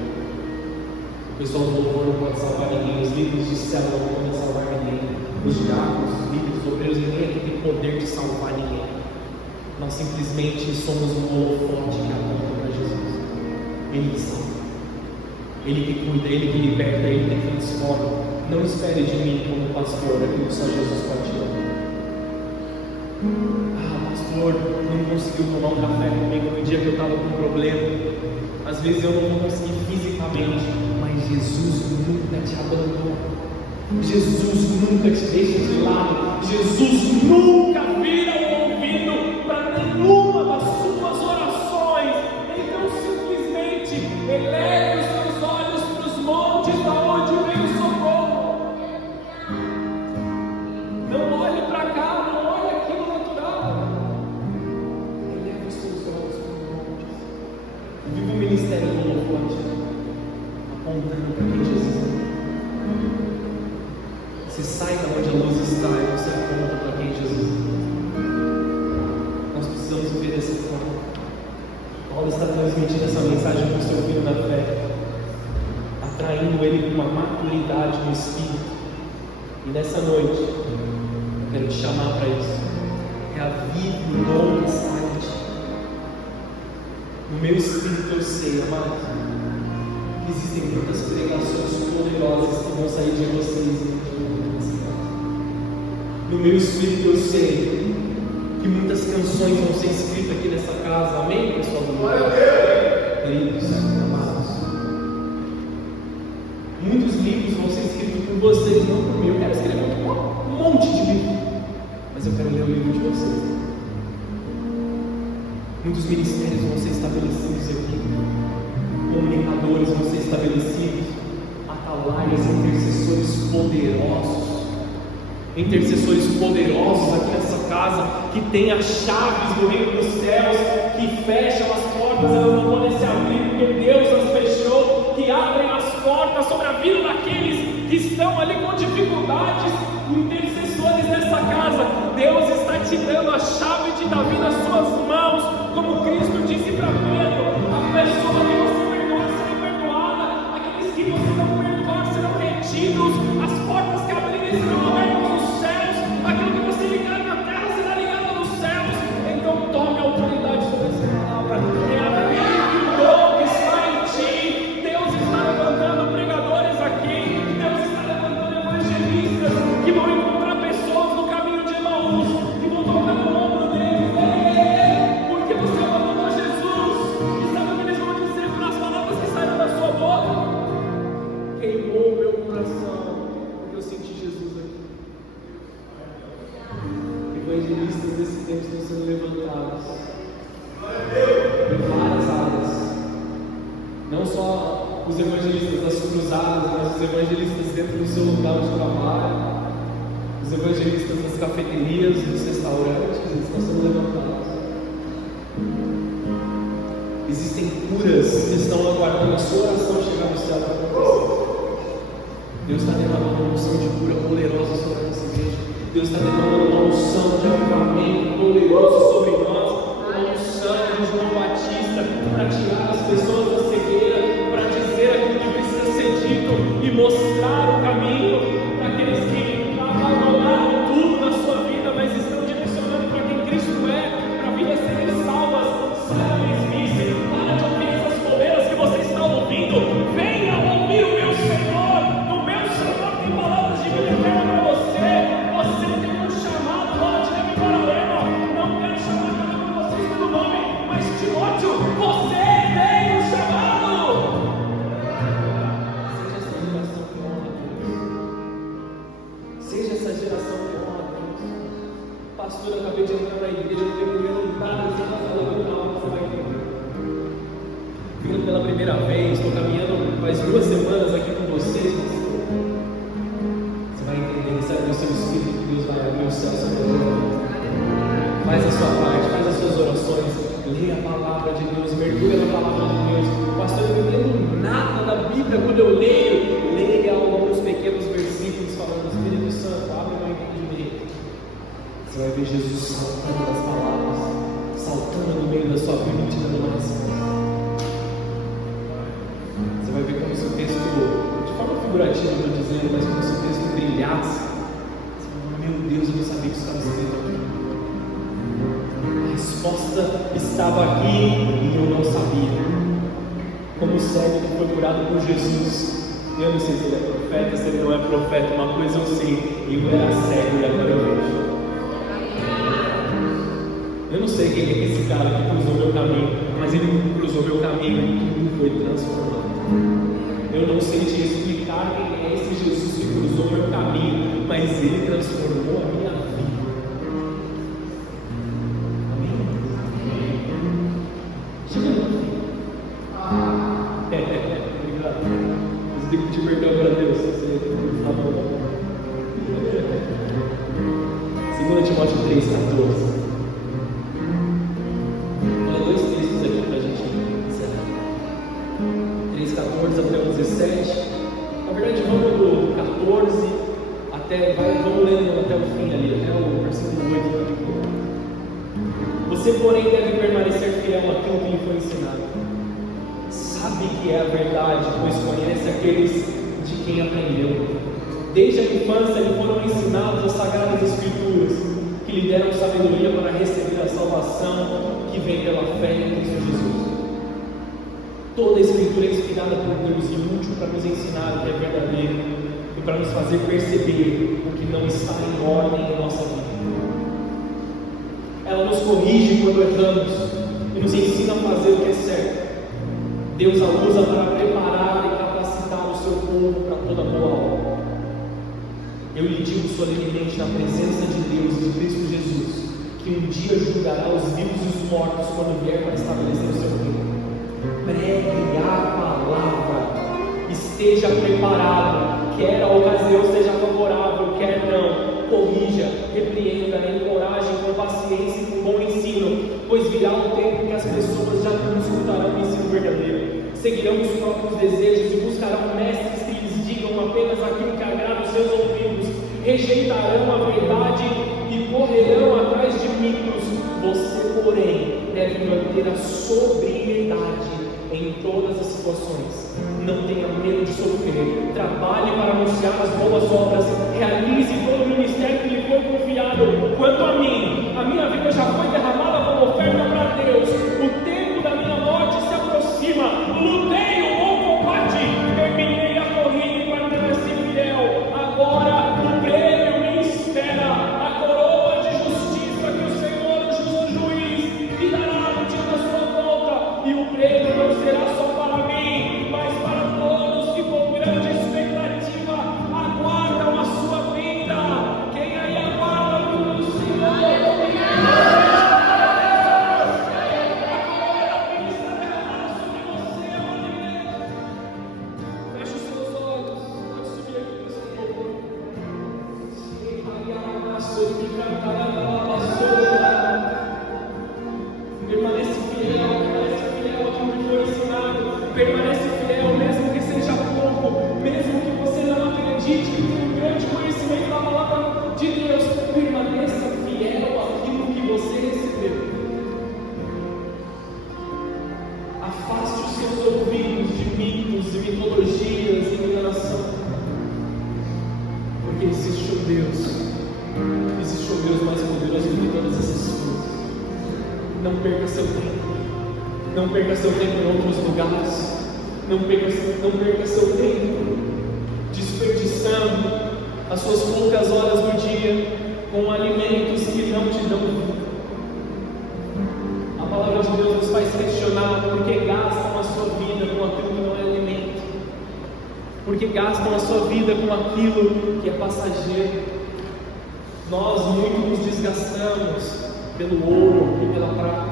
o pessoal do louvor não pode salvar ninguém, os líderes de célula não podem salvar ninguém, os diáconos, os líderes, os obreiros, ninguém aqui tem poder de salvar ninguém. Nós simplesmente somos um holofote que aponta para Jesus. Ele que salva, Ele que cuida, Ele que liberta, Ele que transforma. Não espere de mim como pastor aquilo que só Jesus pode te dar. Pastor, não conseguiu tomar um café comigo no dia que eu estava com um problema. Às vezes eu não vou conseguir fisicamente, mas Jesus nunca te abandonou. Jesus nunca te deixa de lado. Jesus nunca vira o ouvido para nenhuma das suas orações. Então simplesmente eleve os seus olhos para os montes da onde vem o socorro. Não olhe para cá, não olhe aqui no natural. Eleve os seus olhos para os montes. Viva o ministério do holofote, apontando para quem Jesus é. Você sai da onde a luz está e você aponta para quem Jesus é. Nós precisamos viver dessa forma. Paulo está transmitindo essa mensagem para o seu filho na fé. A atraindo ele com uma maturidade no Espírito. E nessa noite, eu quero te chamar para isso. Reavive o dom que está em ti. No meu espírito eu sei, amado, que existem muitas pregações poderosas que vão sair de vocês. No meu espírito eu sei que muitas canções vão ser escritas aqui nessa casa. Amém, pessoal? Queridos, amados, muitos livros vão ser escritos por vocês, não por mim. Eu quero escrever um monte de livro, mas eu quero ler o livro de vocês. Muitos ministérios vão ser estabelecidos aqui, comunicadores vão ser estabelecidos, atalaias, intercessores poderosos aqui nessa casa, que tem as chaves do reino dos céus, que fecham as portas, elas não podem se abrir porque Deus as fechou, que abrem as portas sobre a vida daqueles que estão ali com dificuldades. Intercessores nessa casa, Deus está te dando a chave de Davi nas suas mãos, como Cristo disse para Pedro: a pessoa que você perdoa será perdoada, aqueles que você não perdoar serão retidos, as portas que abrirem serão abertas nos céus, aquilo que você ligar na terra será ligado nos céus. Então tome a autoridade sobre essa palavra, reavive o dom que está em ti. Deus está levantando pregadores aqui, Deus está levantando evangelistas que vão encontrar pessoas no caminho de Emaús, que vão tocar no ombro deles, porque você abandonou Jesus, e sabe o que eles vão dizer pelas palavras que saíram da sua boca? Queimou o meu coração, porque eu senti Jesus aqui. Evangelistas desse tempo estão sendo levantados em várias áreas, não só os evangelistas das cruzadas, mas os evangelistas dentro do seu lugar de trabalho, os evangelistas das cafeterias, dos restaurantes, eles estão sendo levantados. Existem curas que estão aguardando a sua oração chegar no céu para acontecer. Deus está derramando uma unção de cura poderosa sobre a nossa igreja. Deus está derramando uma unção de avivamento poderoso sobre nós, uma unção de João Batista para tirar as pessoas da cegueira, para dizer aquilo que precisa ser dito e mostrar o caminho para aqueles que abandonaram tudo na sua vida, mas estão direcionando para quem Cristo é, para vidas serem salvas. Saia da mesmice, para de ouvir essas boleiras que você está ouvindo. Venha ouvir o meu Senhor. O meu Senhor tem palavras de vida eterna para você. Você tem um chamado, bola de neve paralelo. Não quero chamar cada um de vocês pelo nome, mas Timóteo, você tem um chamado. Seja essa geração que honra a Deus. Pastor, eu acabei de entrar na igreja, não tenho primeiro nada, você está falando calma, você vai entender. Vindo pela primeira vez, estou caminhando faz 2 semanas aqui com vocês. Você vai entender, sabe, no seu espírito que Deus vai abrir o céu sobre você. Faz a sua parte, faz as suas orações, leia a palavra de Deus, mergulha na palavra de Deus. Pastor, eu não entendo nada da Bíblia quando eu leio. Leia alguns pequenos versículos falando do Espírito Santo, abre o meu entendimento. Você vai ver Jesus saltando das palavras, saltando no meio da sua vida e te dando uma resposta. Você vai ver como se o texto, de forma figurativa eu estou dizendo, mas como se o texto brilhasse. Você vai falar: meu Deus, eu não sabia que isso estava escrito aqui. A resposta estava aqui e eu não sabia. Como o cego que foi curado por Jesus. Eu não sei se ele é profeta, se ele não é profeta, uma coisa eu sei: eu era cego e agora eu vejo. Eu não sei quem é esse cara que cruzou meu caminho, mas ele cruzou meu caminho e tudo foi transformado. Eu não sei te explicar quem é esse Jesus que cruzou meu caminho, mas ele transformou a minha vida. Amém? Chega no fim. Obrigado. Você tem que pedir perdão para Deus. Você tá bom. 2 Timóteo 3,14. Olha 2 textos aqui para a gente encerrar. 3,14 até o 17. Na verdade, vamos do 14 até, vamos lendo até o fim ali, até o versículo 8. Você, porém, deve permanecer fiel àquilo que lhe foi ensinado. sabe que é a verdade, pois conhece aqueles de quem aprendeu. Desde a infância lhe foram ensinadas as Sagradas Escrituras, que lhe deram sabedoria para receber a salvação que vem pela fé em Cristo Jesus. Toda a Escritura é inspirada por Deus e útil para nos ensinar o que é verdadeiro e para nos fazer perceber o que não está em ordem em nossa vida. Ela nos corrige quando erramos e nos ensina a fazer o que é certo. Deus a usa para preparar e capacitar o seu povo para toda boa obra. Eu lhe digo solenemente na presença de Deus e de Cristo Jesus, que um dia julgará os vivos e os mortos quando vier para estabelecer o seu reino. Pregue a palavra, esteja preparado, quer a ocasião seja favorável, quer não. Corrija, repreenda, encoraje com paciência e com bom ensino, pois virá o tempo que as pessoas já não escutarão o ensino verdadeiro, seguirão os próprios desejos e buscarão mestres que lhes digam apenas aquilo que agrada os seus ouvidos, rejeitarão a verdade e correrão atrás de mitos. Você, porém, deve manter a sobriedade em todas as situações. Não tenha medo de sofrer. Trabalhe para anunciar as boas obras. Realize todo o ministério que lhe foi confiado. Quanto a mim, a minha vida já foi derramada como oferta para Deus. O tempo da minha morte se aproxima. Lutei o bom combate. Terminei a corrida e permaneci fiel. Agora o prêmio me espera. A coroa de justiça que o Senhor, o justo juiz, me dará no dia da sua volta. E o prêmio não será só para mim, mas para todos que com grande expectativa aguardam a sua vinda. Quem aí aguarda a vinda do Senhor? Feche os seus olhos, pode subir aqui para o seu povo. Permanece fiel àquilo que foi ensinado. Permanece fiel, mesmo que seja pouco, mesmo que você não acredite que tem um grande conhecimento da palavra de Deus. Permaneça fiel àquilo que você recebeu. Afaste os seus ouvidos de mitos, de mitologias e enganação, porque existe um Deus. Existe um Deus mais poderoso do que todas essas coisas. Não perca seu tempo. Não perca seu tempo em outros lugares. Não perca seu tempo desperdiçando as suas poucas horas do dia com alimentos que não te dão vida. A palavra de Deus nos faz questionar porque gastam a sua vida com aquilo que não é alimento. Porque gastam a sua vida com aquilo que é passageiro. Nós muito nos desgastamos pelo ouro e pela prata.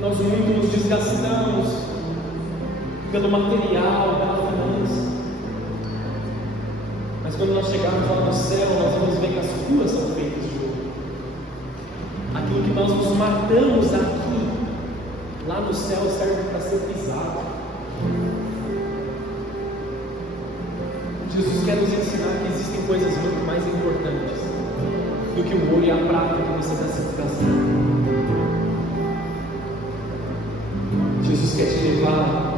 Nós muito nos desgastamos pelo material, pela finança. Mas quando nós chegarmos lá no céu, nós vamos ver que as ruas são feitas de ouro. Aquilo que nós nos matamos aqui, lá no céu serve para ser pisado. Jesus quer nos ensinar que existem coisas muito mais importantes do que o ouro e a prata que você está se trazendo. Jesus quer te levar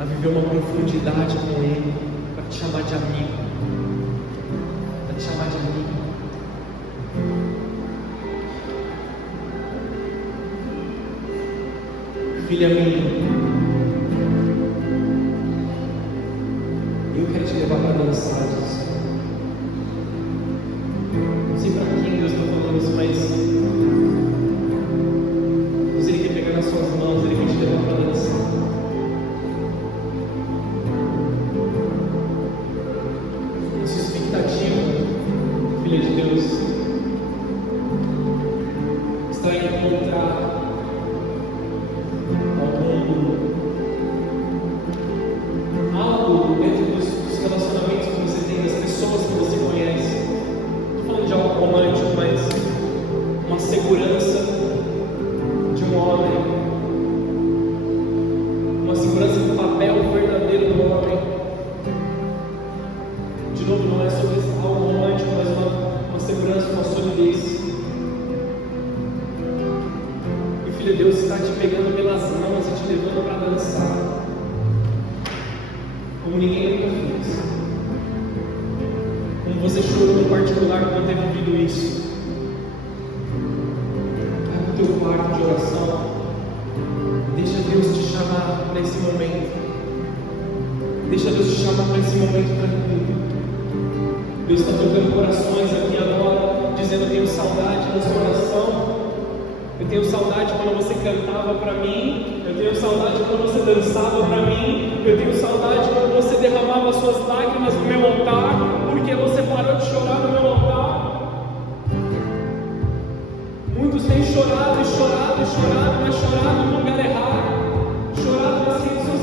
a viver uma profundidade com Ele, para te chamar de amigo, para te chamar de amigo. Filha minha, eu quero te levar para dançar, Jesus. Não sei para quem Deus está falando isso, mas Ele quer pegar nas suas mãos, Ele quer te levar para dançar. A sua expectativa, filha de Deus, está em encontrar algo dentro dos relacionamentos que você tem, das como ninguém nunca fez. Como você chorou no particular quando teve ouvido isso. Vai no teu quarto de oração. Deixa Deus te chamar para esse momento. Deixa Deus te chamar para esse momento tranquilo. Deus está tocando corações aqui agora, dizendo: eu tenho saudade da sua oração. Eu tenho saudade quando você cantava para mim. Eu tenho saudade quando você dançava para mim. Eu tenho saudade quando você derramava suas lágrimas no meu altar, porque você parou de chorar no meu altar. Muitos têm chorado e chorado e chorado, mas chorado no lugar errado. Chorado nas redes sociais.